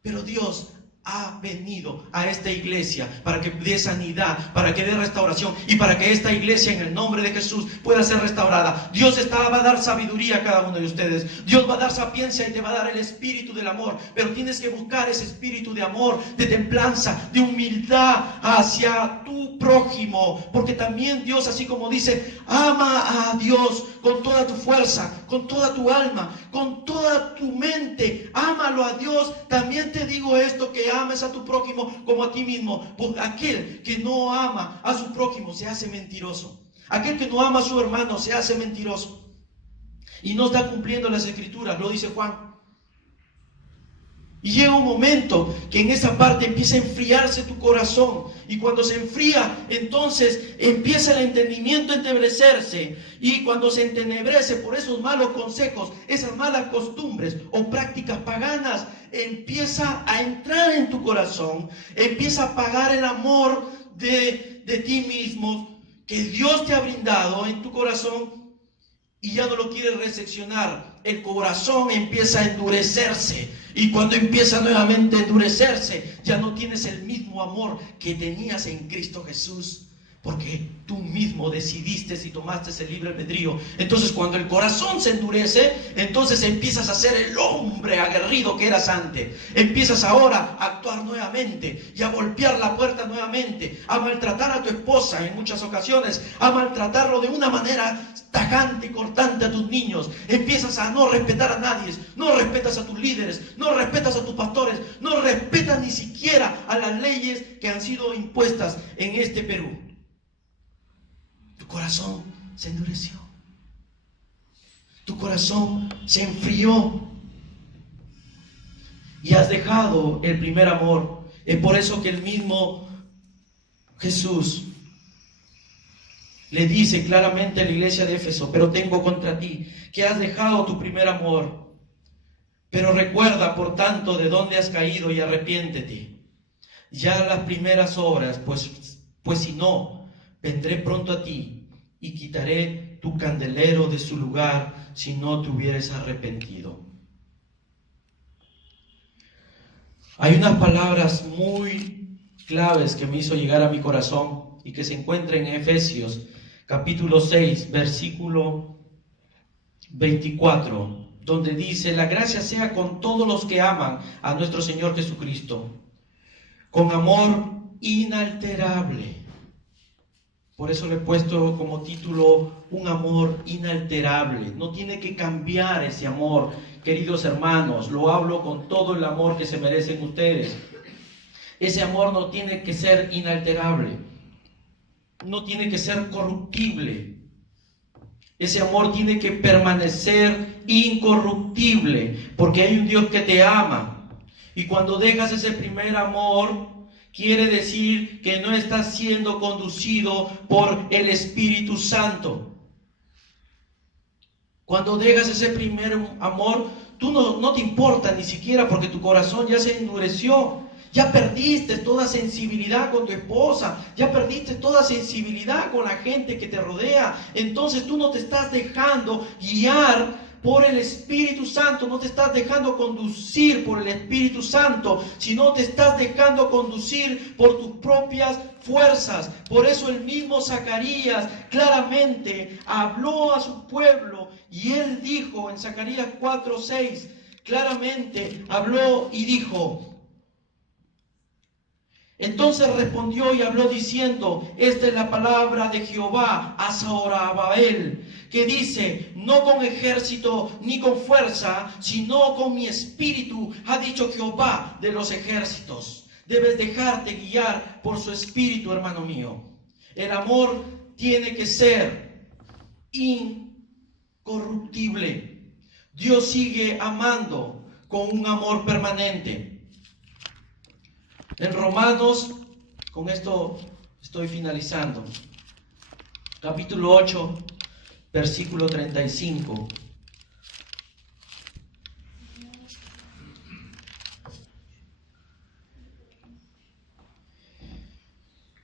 Pero Dios ha venido a esta iglesia para que dé sanidad, para que dé restauración y para que esta iglesia en el nombre de Jesús pueda ser restaurada. Dios va a dar sabiduría a cada uno de ustedes. Dios va a dar sapiencia y te va a dar el espíritu del amor, pero tienes que buscar ese espíritu de amor, de templanza, de humildad hacia tu prójimo, porque también Dios, así como dice: ama a Dios con toda tu fuerza, con toda tu alma, con toda tu mente, ámalo a Dios. También te digo esto, que ames a tu prójimo como a ti mismo, porque aquel que no ama a su prójimo se hace mentiroso. Aquel que no ama a su hermano se hace mentiroso y no está cumpliendo las escrituras, lo dice Juan. Y llega un momento que en esa parte empieza a enfriarse tu corazón. Y cuando se enfría, entonces empieza el entendimiento a entenebrecerse. Y cuando se entenebrece por esos malos consejos, esas malas costumbres o prácticas paganas, empieza a entrar en tu corazón. Empieza a apagar el amor de ti mismo que Dios te ha brindado en tu corazón. Y ya no lo quieres recepcionar. El corazón empieza a endurecerse. Y cuando empieza nuevamente a endurecerse, ya no tienes el mismo amor que tenías en Cristo Jesús. Porque tú mismo decidiste y tomaste ese libre albedrío. Entonces cuando el corazón se endurece, entonces empiezas a ser el hombre aguerrido que eras antes. Empiezas ahora a actuar nuevamente y a golpear la puerta nuevamente, a maltratar a tu esposa en muchas ocasiones, a maltratarlo de una manera tajante y cortante a tus niños. Empiezas a no respetar a nadie, no respetas a tus líderes, no respetas a tus pastores, no respetas ni siquiera a las leyes que han sido impuestas en este Perú. Tu corazón se endureció. Tu corazón se enfrió. Y has dejado el primer amor. Es por eso que el mismo Jesús le dice claramente a la iglesia de Éfeso: pero tengo contra ti que has dejado tu primer amor. Pero recuerda, por tanto, de dónde has caído y arrepiéntete. Ya las primeras obras, pues si no, vendré pronto a ti y quitaré tu candelero de su lugar si no te hubieres arrepentido. Hay unas palabras muy claves que me hizo llegar a mi corazón y que se encuentran en Efesios capítulo 6, versículo 24, donde dice: la gracia sea con todos los que aman a nuestro Señor Jesucristo, con amor inalterable. Por eso le he puesto como título un amor inalterable. No tiene que cambiar ese amor, queridos hermanos. Lo hablo con todo el amor que se merecen ustedes. Ese amor no tiene que ser inalterable. No tiene que ser corruptible. Ese amor tiene que permanecer incorruptible, porque hay un Dios que te ama. Y cuando dejas ese primer amor, quiere decir que no estás siendo conducido por el Espíritu Santo. Cuando dejas ese primer amor, tú no te importa ni siquiera, porque tu corazón ya se endureció. Ya perdiste toda sensibilidad con tu esposa, ya perdiste toda sensibilidad con la gente que te rodea. Entonces tú no te estás dejando guiar por el Espíritu Santo, no te estás dejando conducir por el Espíritu Santo, sino te estás dejando conducir por tus propias fuerzas. Por eso el mismo Zacarías claramente habló a su pueblo, y él dijo en Zacarías 4:6, claramente habló y dijo: entonces respondió y habló diciendo: esta es la palabra de Jehová a Zorobabel, que dice: no con ejército ni con fuerza, sino con mi espíritu, ha dicho Jehová de los ejércitos. Debes dejarte guiar por su espíritu, hermano mío. El amor tiene que ser incorruptible. Dios sigue amando con un amor permanente. En Romanos, con esto estoy finalizando, capítulo 8, versículo 35.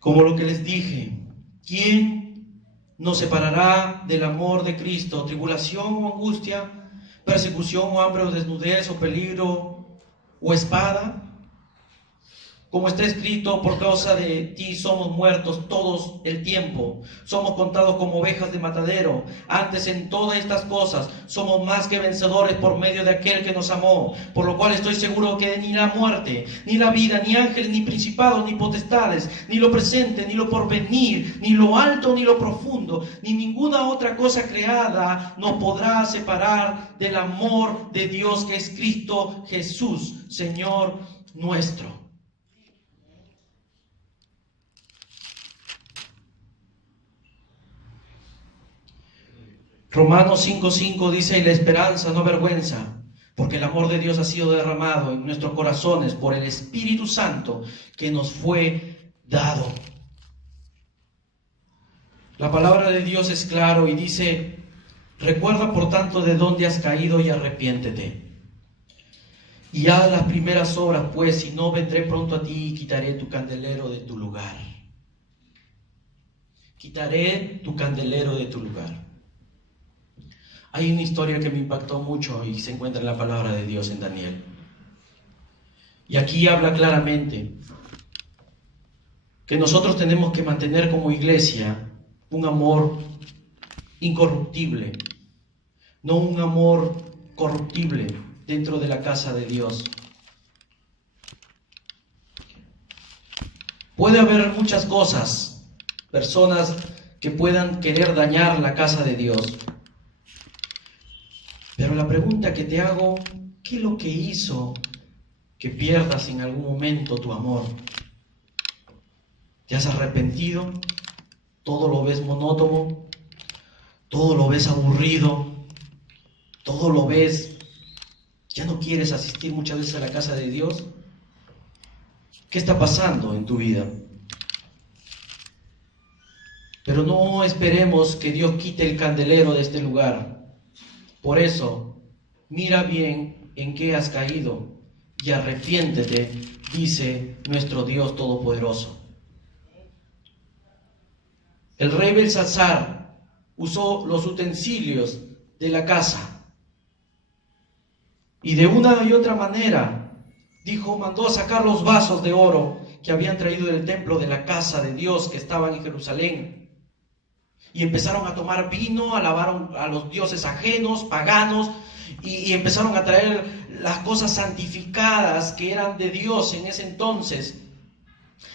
Como lo que les dije, ¿quién nos separará del amor de Cristo? ¿Tribulación o angustia? ¿Persecución o hambre o desnudez o peligro o espada? Como está escrito: por causa de ti somos muertos todos el tiempo, somos contados como ovejas de matadero. Antes en todas estas cosas somos más que vencedores por medio de aquel que nos amó. Por lo cual estoy seguro que ni la muerte, ni la vida, ni ángeles, ni principados, ni potestades, ni lo presente, ni lo porvenir, ni lo alto, ni lo profundo, ni ninguna otra cosa creada nos podrá separar del amor de Dios, que es Cristo Jesús, Señor nuestro. Romanos 5:5 dice: y la esperanza no avergüenza, porque el amor de Dios ha sido derramado en nuestros corazones por el Espíritu Santo que nos fue dado. La palabra de Dios es claro y dice: recuerda por tanto de dónde has caído y arrepiéntete. Y haz las primeras obras, pues, si no, vendré pronto a ti y quitaré tu candelero de tu lugar. Quitaré tu candelero de tu lugar. Hay una historia que me impactó mucho y se encuentra en la palabra de Dios en Daniel. Y aquí habla claramente que nosotros tenemos que mantener como iglesia un amor incorruptible, no un amor corruptible dentro de la casa de Dios. Puede haber muchas cosas, personas que puedan querer dañar la casa de Dios. Pero la pregunta que te hago, ¿qué es lo que hizo que pierdas en algún momento tu amor? ¿Te has arrepentido? ¿Todo lo ves monótono? ¿Todo lo ves aburrido? ¿Todo lo ves? ¿Ya no quieres asistir muchas veces a la casa de Dios? ¿Qué está pasando en tu vida? Pero no esperemos que Dios quite el candelero de este lugar. Por eso, mira bien en qué has caído y arrepiéntete, dice nuestro Dios Todopoderoso. El rey Belsasar usó los utensilios de la casa y de una y otra manera mandó a sacar los vasos de oro que habían traído del templo de la casa de Dios que estaban en Jerusalén. Y empezaron a tomar vino, alabaron a los dioses ajenos, paganos, y empezaron a traer las cosas santificadas que eran de Dios en ese entonces.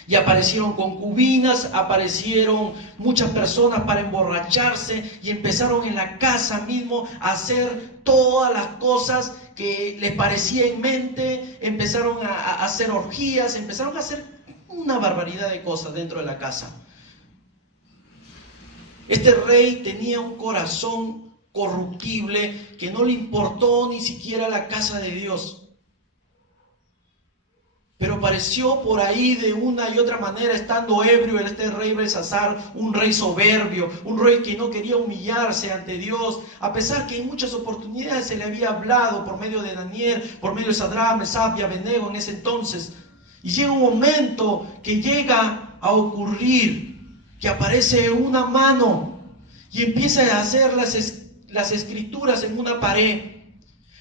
Y aparecieron concubinas, aparecieron muchas personas para emborracharse y empezaron en la casa mismo a hacer todas las cosas que les parecía en mente, empezaron a hacer orgías, empezaron a hacer una barbaridad de cosas dentro de la casa. Este rey tenía un corazón corruptible que no le importó ni siquiera la casa de Dios. Pero apareció por ahí de una y otra manera, estando ebrio, este rey Belsasar, un rey soberbio, un rey que no quería humillarse ante Dios, a pesar que en muchas oportunidades se le había hablado por medio de Daniel, por medio de Sadrach, Mesach y Abednego en ese entonces. Y llega un momento que llega a ocurrir que aparece una mano y empieza a hacer las escrituras en una pared.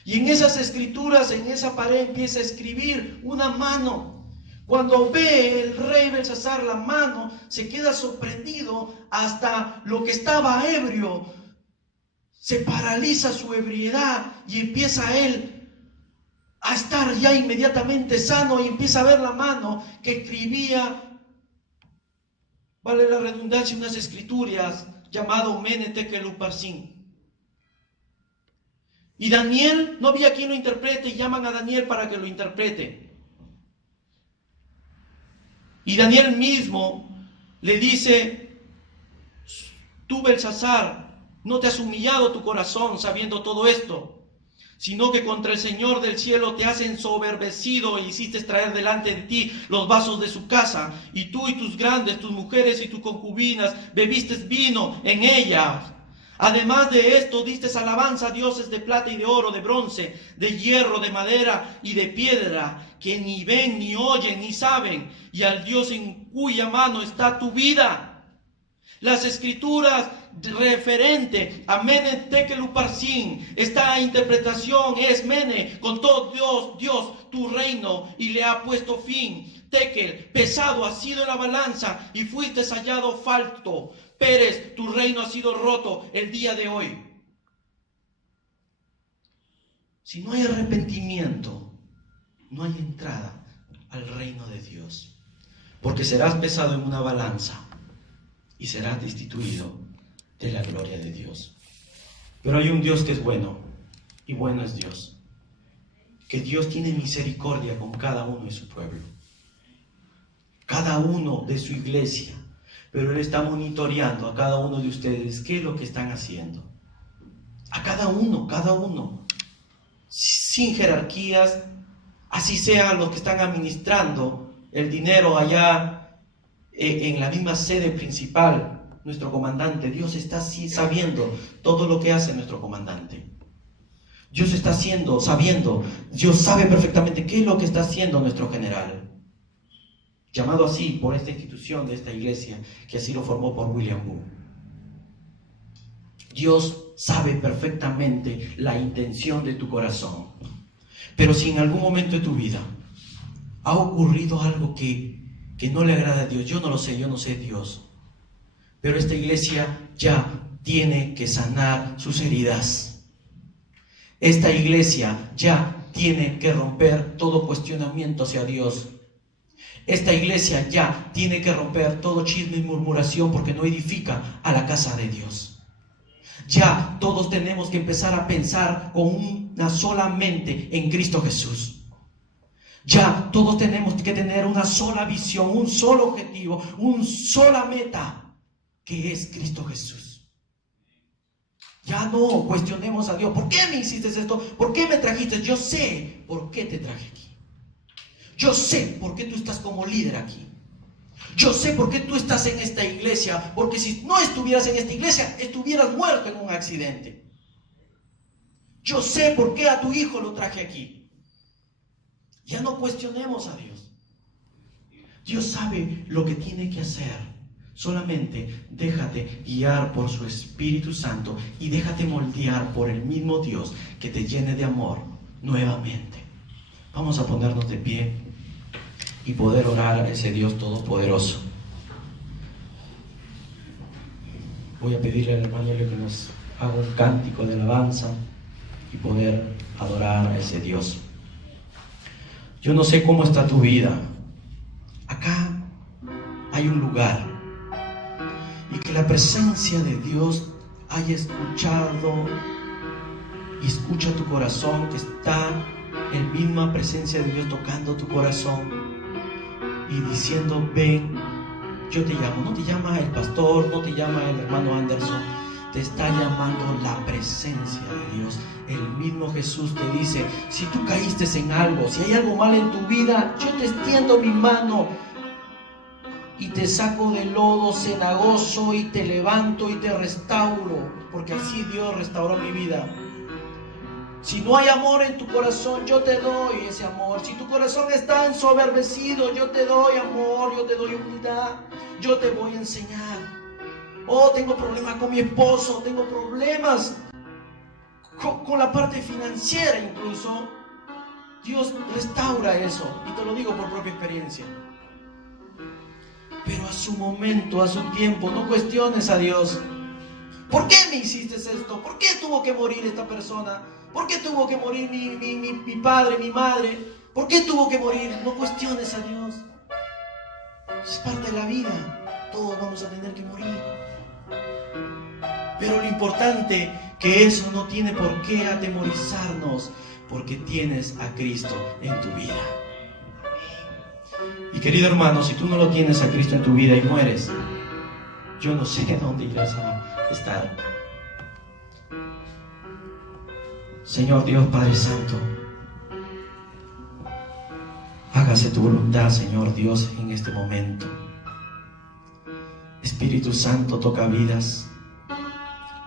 Y en esas escrituras, en esa pared, empieza a escribir una mano. Cuando ve el rey Belsasar la mano, se queda sorprendido, hasta lo que estaba ebrio se paraliza su ebriedad y empieza él a estar ya inmediatamente sano y empieza a ver la mano que escribía, vale la redundancia, unas escrituras llamado Mene, Tekel, Upharsin. Y Daniel, no había quien lo interprete y llaman a Daniel para que lo interprete. Y Daniel mismo le dice, tú Belsasar, no te has humillado tu corazón sabiendo todo esto, sino que contra el Señor del cielo te has ensoberbecido e hiciste traer delante de ti los vasos de su casa, y tú y tus grandes, tus mujeres y tus concubinas, bebiste vino en ellas. Además de esto, diste alabanza a dioses de plata y de oro, de bronce, de hierro, de madera y de piedra, que ni ven, ni oyen, ni saben, y al Dios en cuya mano está tu vida. Las escrituras referente a Mene, Tekel, Upharsin, esta interpretación es Mene, con todo Dios tu reino, y le ha puesto fin. Tekel, pesado ha sido la balanza, y fuiste hallado falto. Pérez, tu reino ha sido roto el día de hoy. Si no hay arrepentimiento, no hay entrada al reino de Dios, porque serás pesado en una balanza y serás destituido de la gloria de Dios. Pero hay un Dios que es bueno, y bueno es Dios, que Dios tiene misericordia con cada uno de su pueblo, cada uno de su iglesia. Pero Él está monitoreando a cada uno de ustedes qué es lo que están haciendo. A cada uno, sin jerarquías, así sean los que están administrando el dinero allá en la misma sede principal, nuestro comandante. Dios está sabiendo todo lo que hace nuestro comandante. Dios está sabiendo, Dios sabe perfectamente qué es lo que está haciendo nuestro general. Llamado así por esta institución de esta iglesia, que así lo formó por William Booth. Dios sabe perfectamente la intención de tu corazón. Pero si en algún momento de tu vida ha ocurrido algo que que no le agrada a Dios. Yo no lo sé, yo no sé Dios. Pero esta iglesia ya tiene que sanar sus heridas. Esta iglesia ya tiene que romper todo cuestionamiento hacia Dios. Esta iglesia ya tiene que romper todo chisme y murmuración porque no edifica a la casa de Dios. Ya todos tenemos que empezar a pensar con una sola mente en Cristo Jesús. Ya todos tenemos que tener una sola visión, un solo objetivo, una sola meta, que es Cristo Jesús. Ya no cuestionemos a Dios. ¿Por qué me hiciste esto? ¿Por qué me trajiste? Yo sé por qué te traje aquí. Yo sé por qué tú estás como líder aquí. Yo sé por qué tú estás en esta iglesia. Porque si no estuvieras en esta iglesia, estuvieras muerto en un accidente. Yo sé por qué a tu hijo lo traje aquí. Ya no cuestionemos a Dios. Dios sabe lo que tiene que hacer. Solamente déjate guiar por su Espíritu Santo y déjate moldear por el mismo Dios que te llene de amor nuevamente. Vamos a ponernos de pie y poder orar a ese Dios todopoderoso. Voy a pedirle al hermano que nos haga un cántico de alabanza y poder adorar a ese Dios. Yo no sé cómo está tu vida. Acá hay un lugar y que la presencia de Dios haya escuchado y escucha tu corazón, que está en misma presencia de Dios tocando tu corazón y diciendo: ven, yo te llamo. No te llama el pastor, no te llama el hermano Anderson, te está llamando la presencia de Dios. El mismo Jesús te dice: si tú caíste en algo, si hay algo mal en tu vida, yo te extiendo mi mano y te saco del lodo cenagoso y te levanto y te restauro, porque así Dios restauró mi vida. Si no hay amor en tu corazón, yo te doy ese amor. Si tu corazón está ensoberbecido, yo te doy amor, yo te doy humildad, yo te voy a enseñar. Oh, tengo problemas con mi esposo, tengo problemas con la parte financiera incluso. Dios restaura eso, y te lo digo por propia experiencia. Pero a su momento, a su tiempo, no cuestiones a Dios. ¿Por qué me hiciste esto? ¿Por qué tuvo que morir esta persona? ¿Por qué tuvo que morir mi padre, mi madre? ¿Por qué tuvo que morir? No cuestiones a Dios. Es parte de la vida. Todos vamos a tener que morir. Pero lo importante, que eso no tiene por qué atemorizarnos, porque tienes a Cristo en tu vida. Y querido hermano, si tú no lo tienes a Cristo en tu vida y mueres, yo no sé dónde irás a estar. Señor Dios Padre Santo, hágase tu voluntad, Señor Dios, en este momento. Espíritu Santo, toca vidas,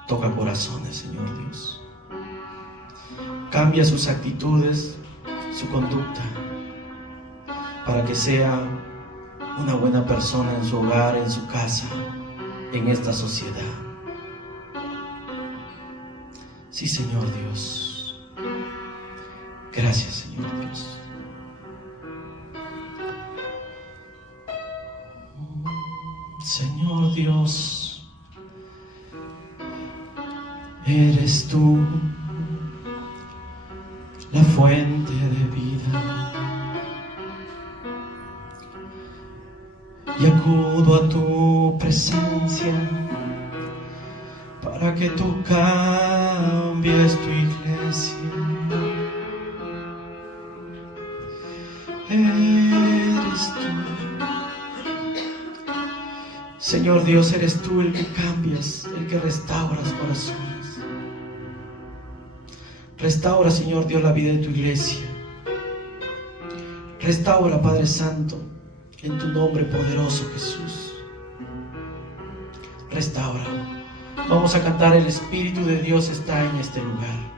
toca corazones, Señor Dios. Cambia sus actitudes, su conducta, para que sea una buena persona en su hogar, en su casa, en esta sociedad. Sí, Señor Dios. Gracias, Señor Dios. Señor Dios, eres tú la fuente de vida, y acudo a tu presencia para que tú cambies tu iglesia. Eres tú, Señor Dios, eres tú el que cambias, el que restauras corazones. Restaura, Señor Dios, la vida de tu iglesia. Restaura, Padre Santo, en tu nombre poderoso, Jesús. Restaura. Vamos a cantar: el Espíritu de Dios está en este lugar.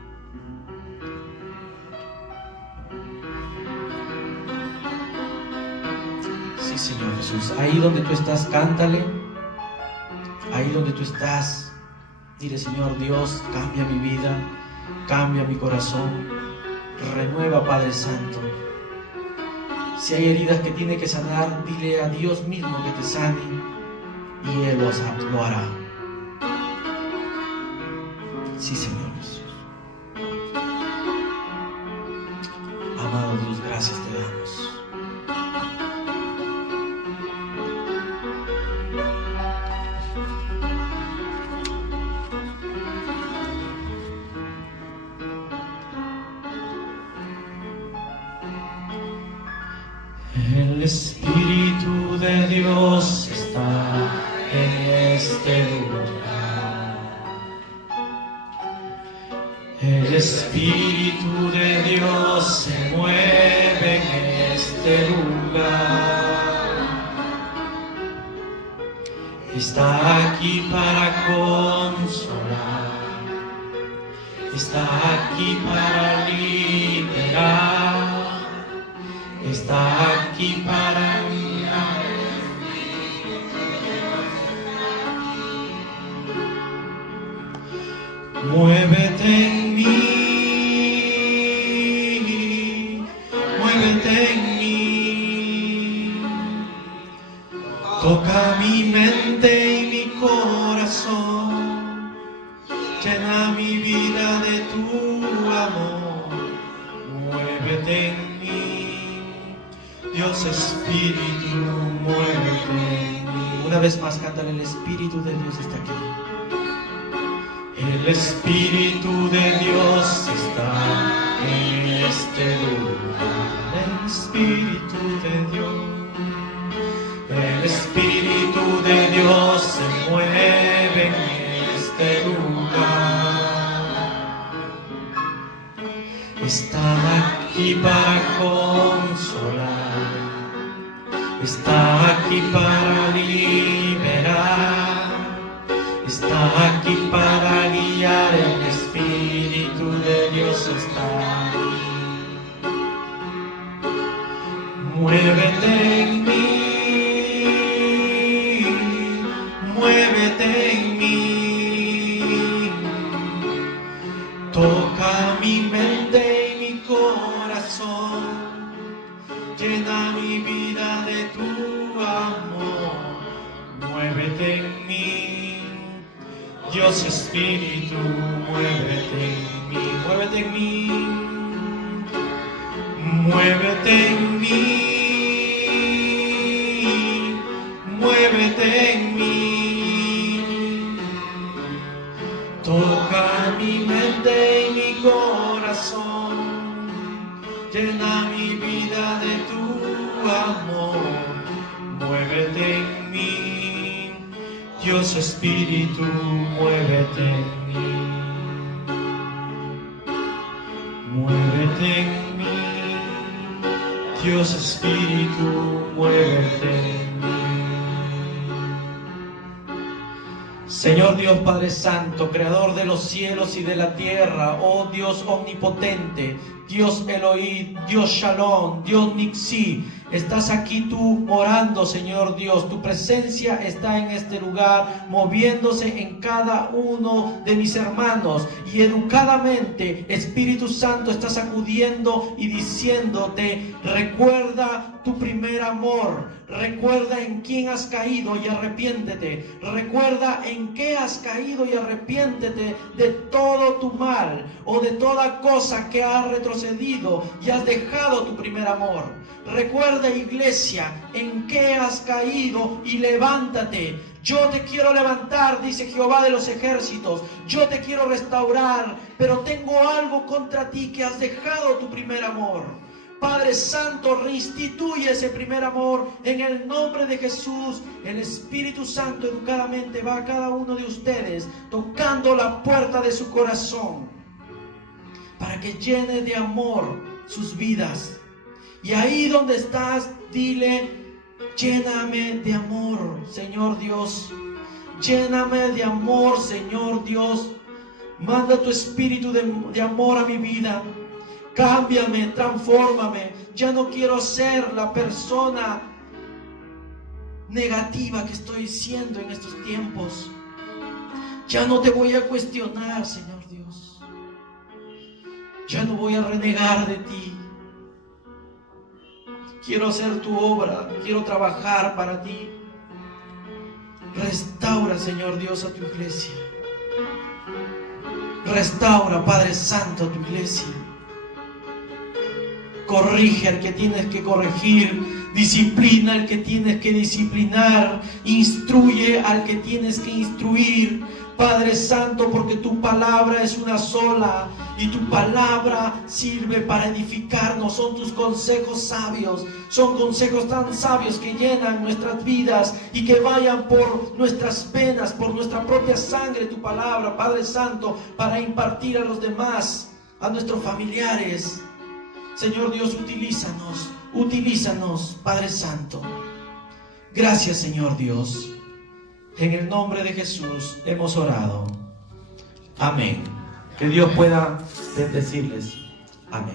Sí, Señor Jesús. Ahí donde tú estás, cántale. Ahí donde tú estás, dile: Señor Dios, cambia mi vida, cambia mi corazón, renueva, Padre Santo. Si hay heridas que tiene que sanar, dile a Dios mismo que te sane y Él lo hará. Sí, Señor Jesús. Amado Dios, gracias te damos. El Espíritu de Dios está en este lugar. El Espíritu de Dios se mueve en este lugar. Está aquí para consolar. Está aquí para liberar. Está aquí para mirar. Muévete en mí, muévete en mí. Toca mi mente y mi corazón. Llena mi vida de tu amor. Muévete en mí. Dios Espíritu, muévete en mí. Una vez más, cántale, el Espíritu de Dios está aquí. El Espíritu de Dios está en este lugar. El Espíritu de Dios. El Espíritu de Dios se mueve en este lugar. Está aquí para consolar. Está aquí para liberar. Está aquí para guiar. El Espíritu de Dios está aquí. Muévete en mí, muévete en mí. Toca mi mente y mi corazón. Llena mi vida de tu amor. Muévete en mí. Dios Espíritu, muévete en mí, muévete en mí, muévete en mí, muévete en mí. Toca mi mente y mi corazón, llena mi vida de tu amor, muévete en mí. Dios Espíritu, muévete en mí. Muévete en mí. Dios Espíritu, muévete en mí. Señor Dios Padre Santo, Creador de los cielos y de la tierra, oh Dios omnipotente, Dios Elohim, Dios Shalom, Dios Nixi, estás aquí tú morando, Señor Dios. Tu presencia está en este lugar, moviéndose en cada uno de mis hermanos. Y educadamente, Espíritu Santo, está sacudiendo y diciéndote: recuerda tu primer amor. Recuerda en quién has caído y arrepiéntete. Recuerda en qué has caído y arrepiéntete de todo tu mal o de toda cosa que has retrocedido y has dejado tu primer amor. Recuerda, iglesia, en qué has caído y levántate. Yo te quiero levantar, dice Jehová de los ejércitos. Yo te quiero restaurar, pero tengo algo contra ti, que has dejado tu primer amor. Padre Santo, reinstituye ese primer amor en el nombre de Jesús. El Espíritu Santo educadamente va a cada uno de ustedes, tocando la puerta de su corazón, para que llene de amor sus vidas. Y ahí donde estás, dile: lléname de amor, Señor Dios. Lléname de amor, Señor Dios. Manda tu espíritu de amor a mi vida. Cámbiame, transfórmame. Ya no quiero ser la persona negativa que estoy siendo en estos tiempos. Ya no te voy a cuestionar, Señor Dios. Ya no voy a renegar de ti. quiero hacer tu obra, quiero trabajar para ti. Restaura, Señor Dios, a tu iglesia. Restaura, Padre Santo, a tu iglesia. Corrige al que tienes que corregir, disciplina al que tienes que disciplinar, instruye al que tienes que instruir, Padre Santo, porque tu palabra es una sola y tu palabra sirve para edificarnos. Son tus consejos sabios, son consejos tan sabios que llenan nuestras vidas y que vayan por nuestras venas, por nuestra propia sangre, tu palabra, Padre Santo, para impartir a los demás, a nuestros familiares. Señor Dios, utilízanos, Padre Santo. Gracias, Señor Dios. En el nombre de Jesús hemos orado. Amén. Que Dios pueda bendecirles. Amén.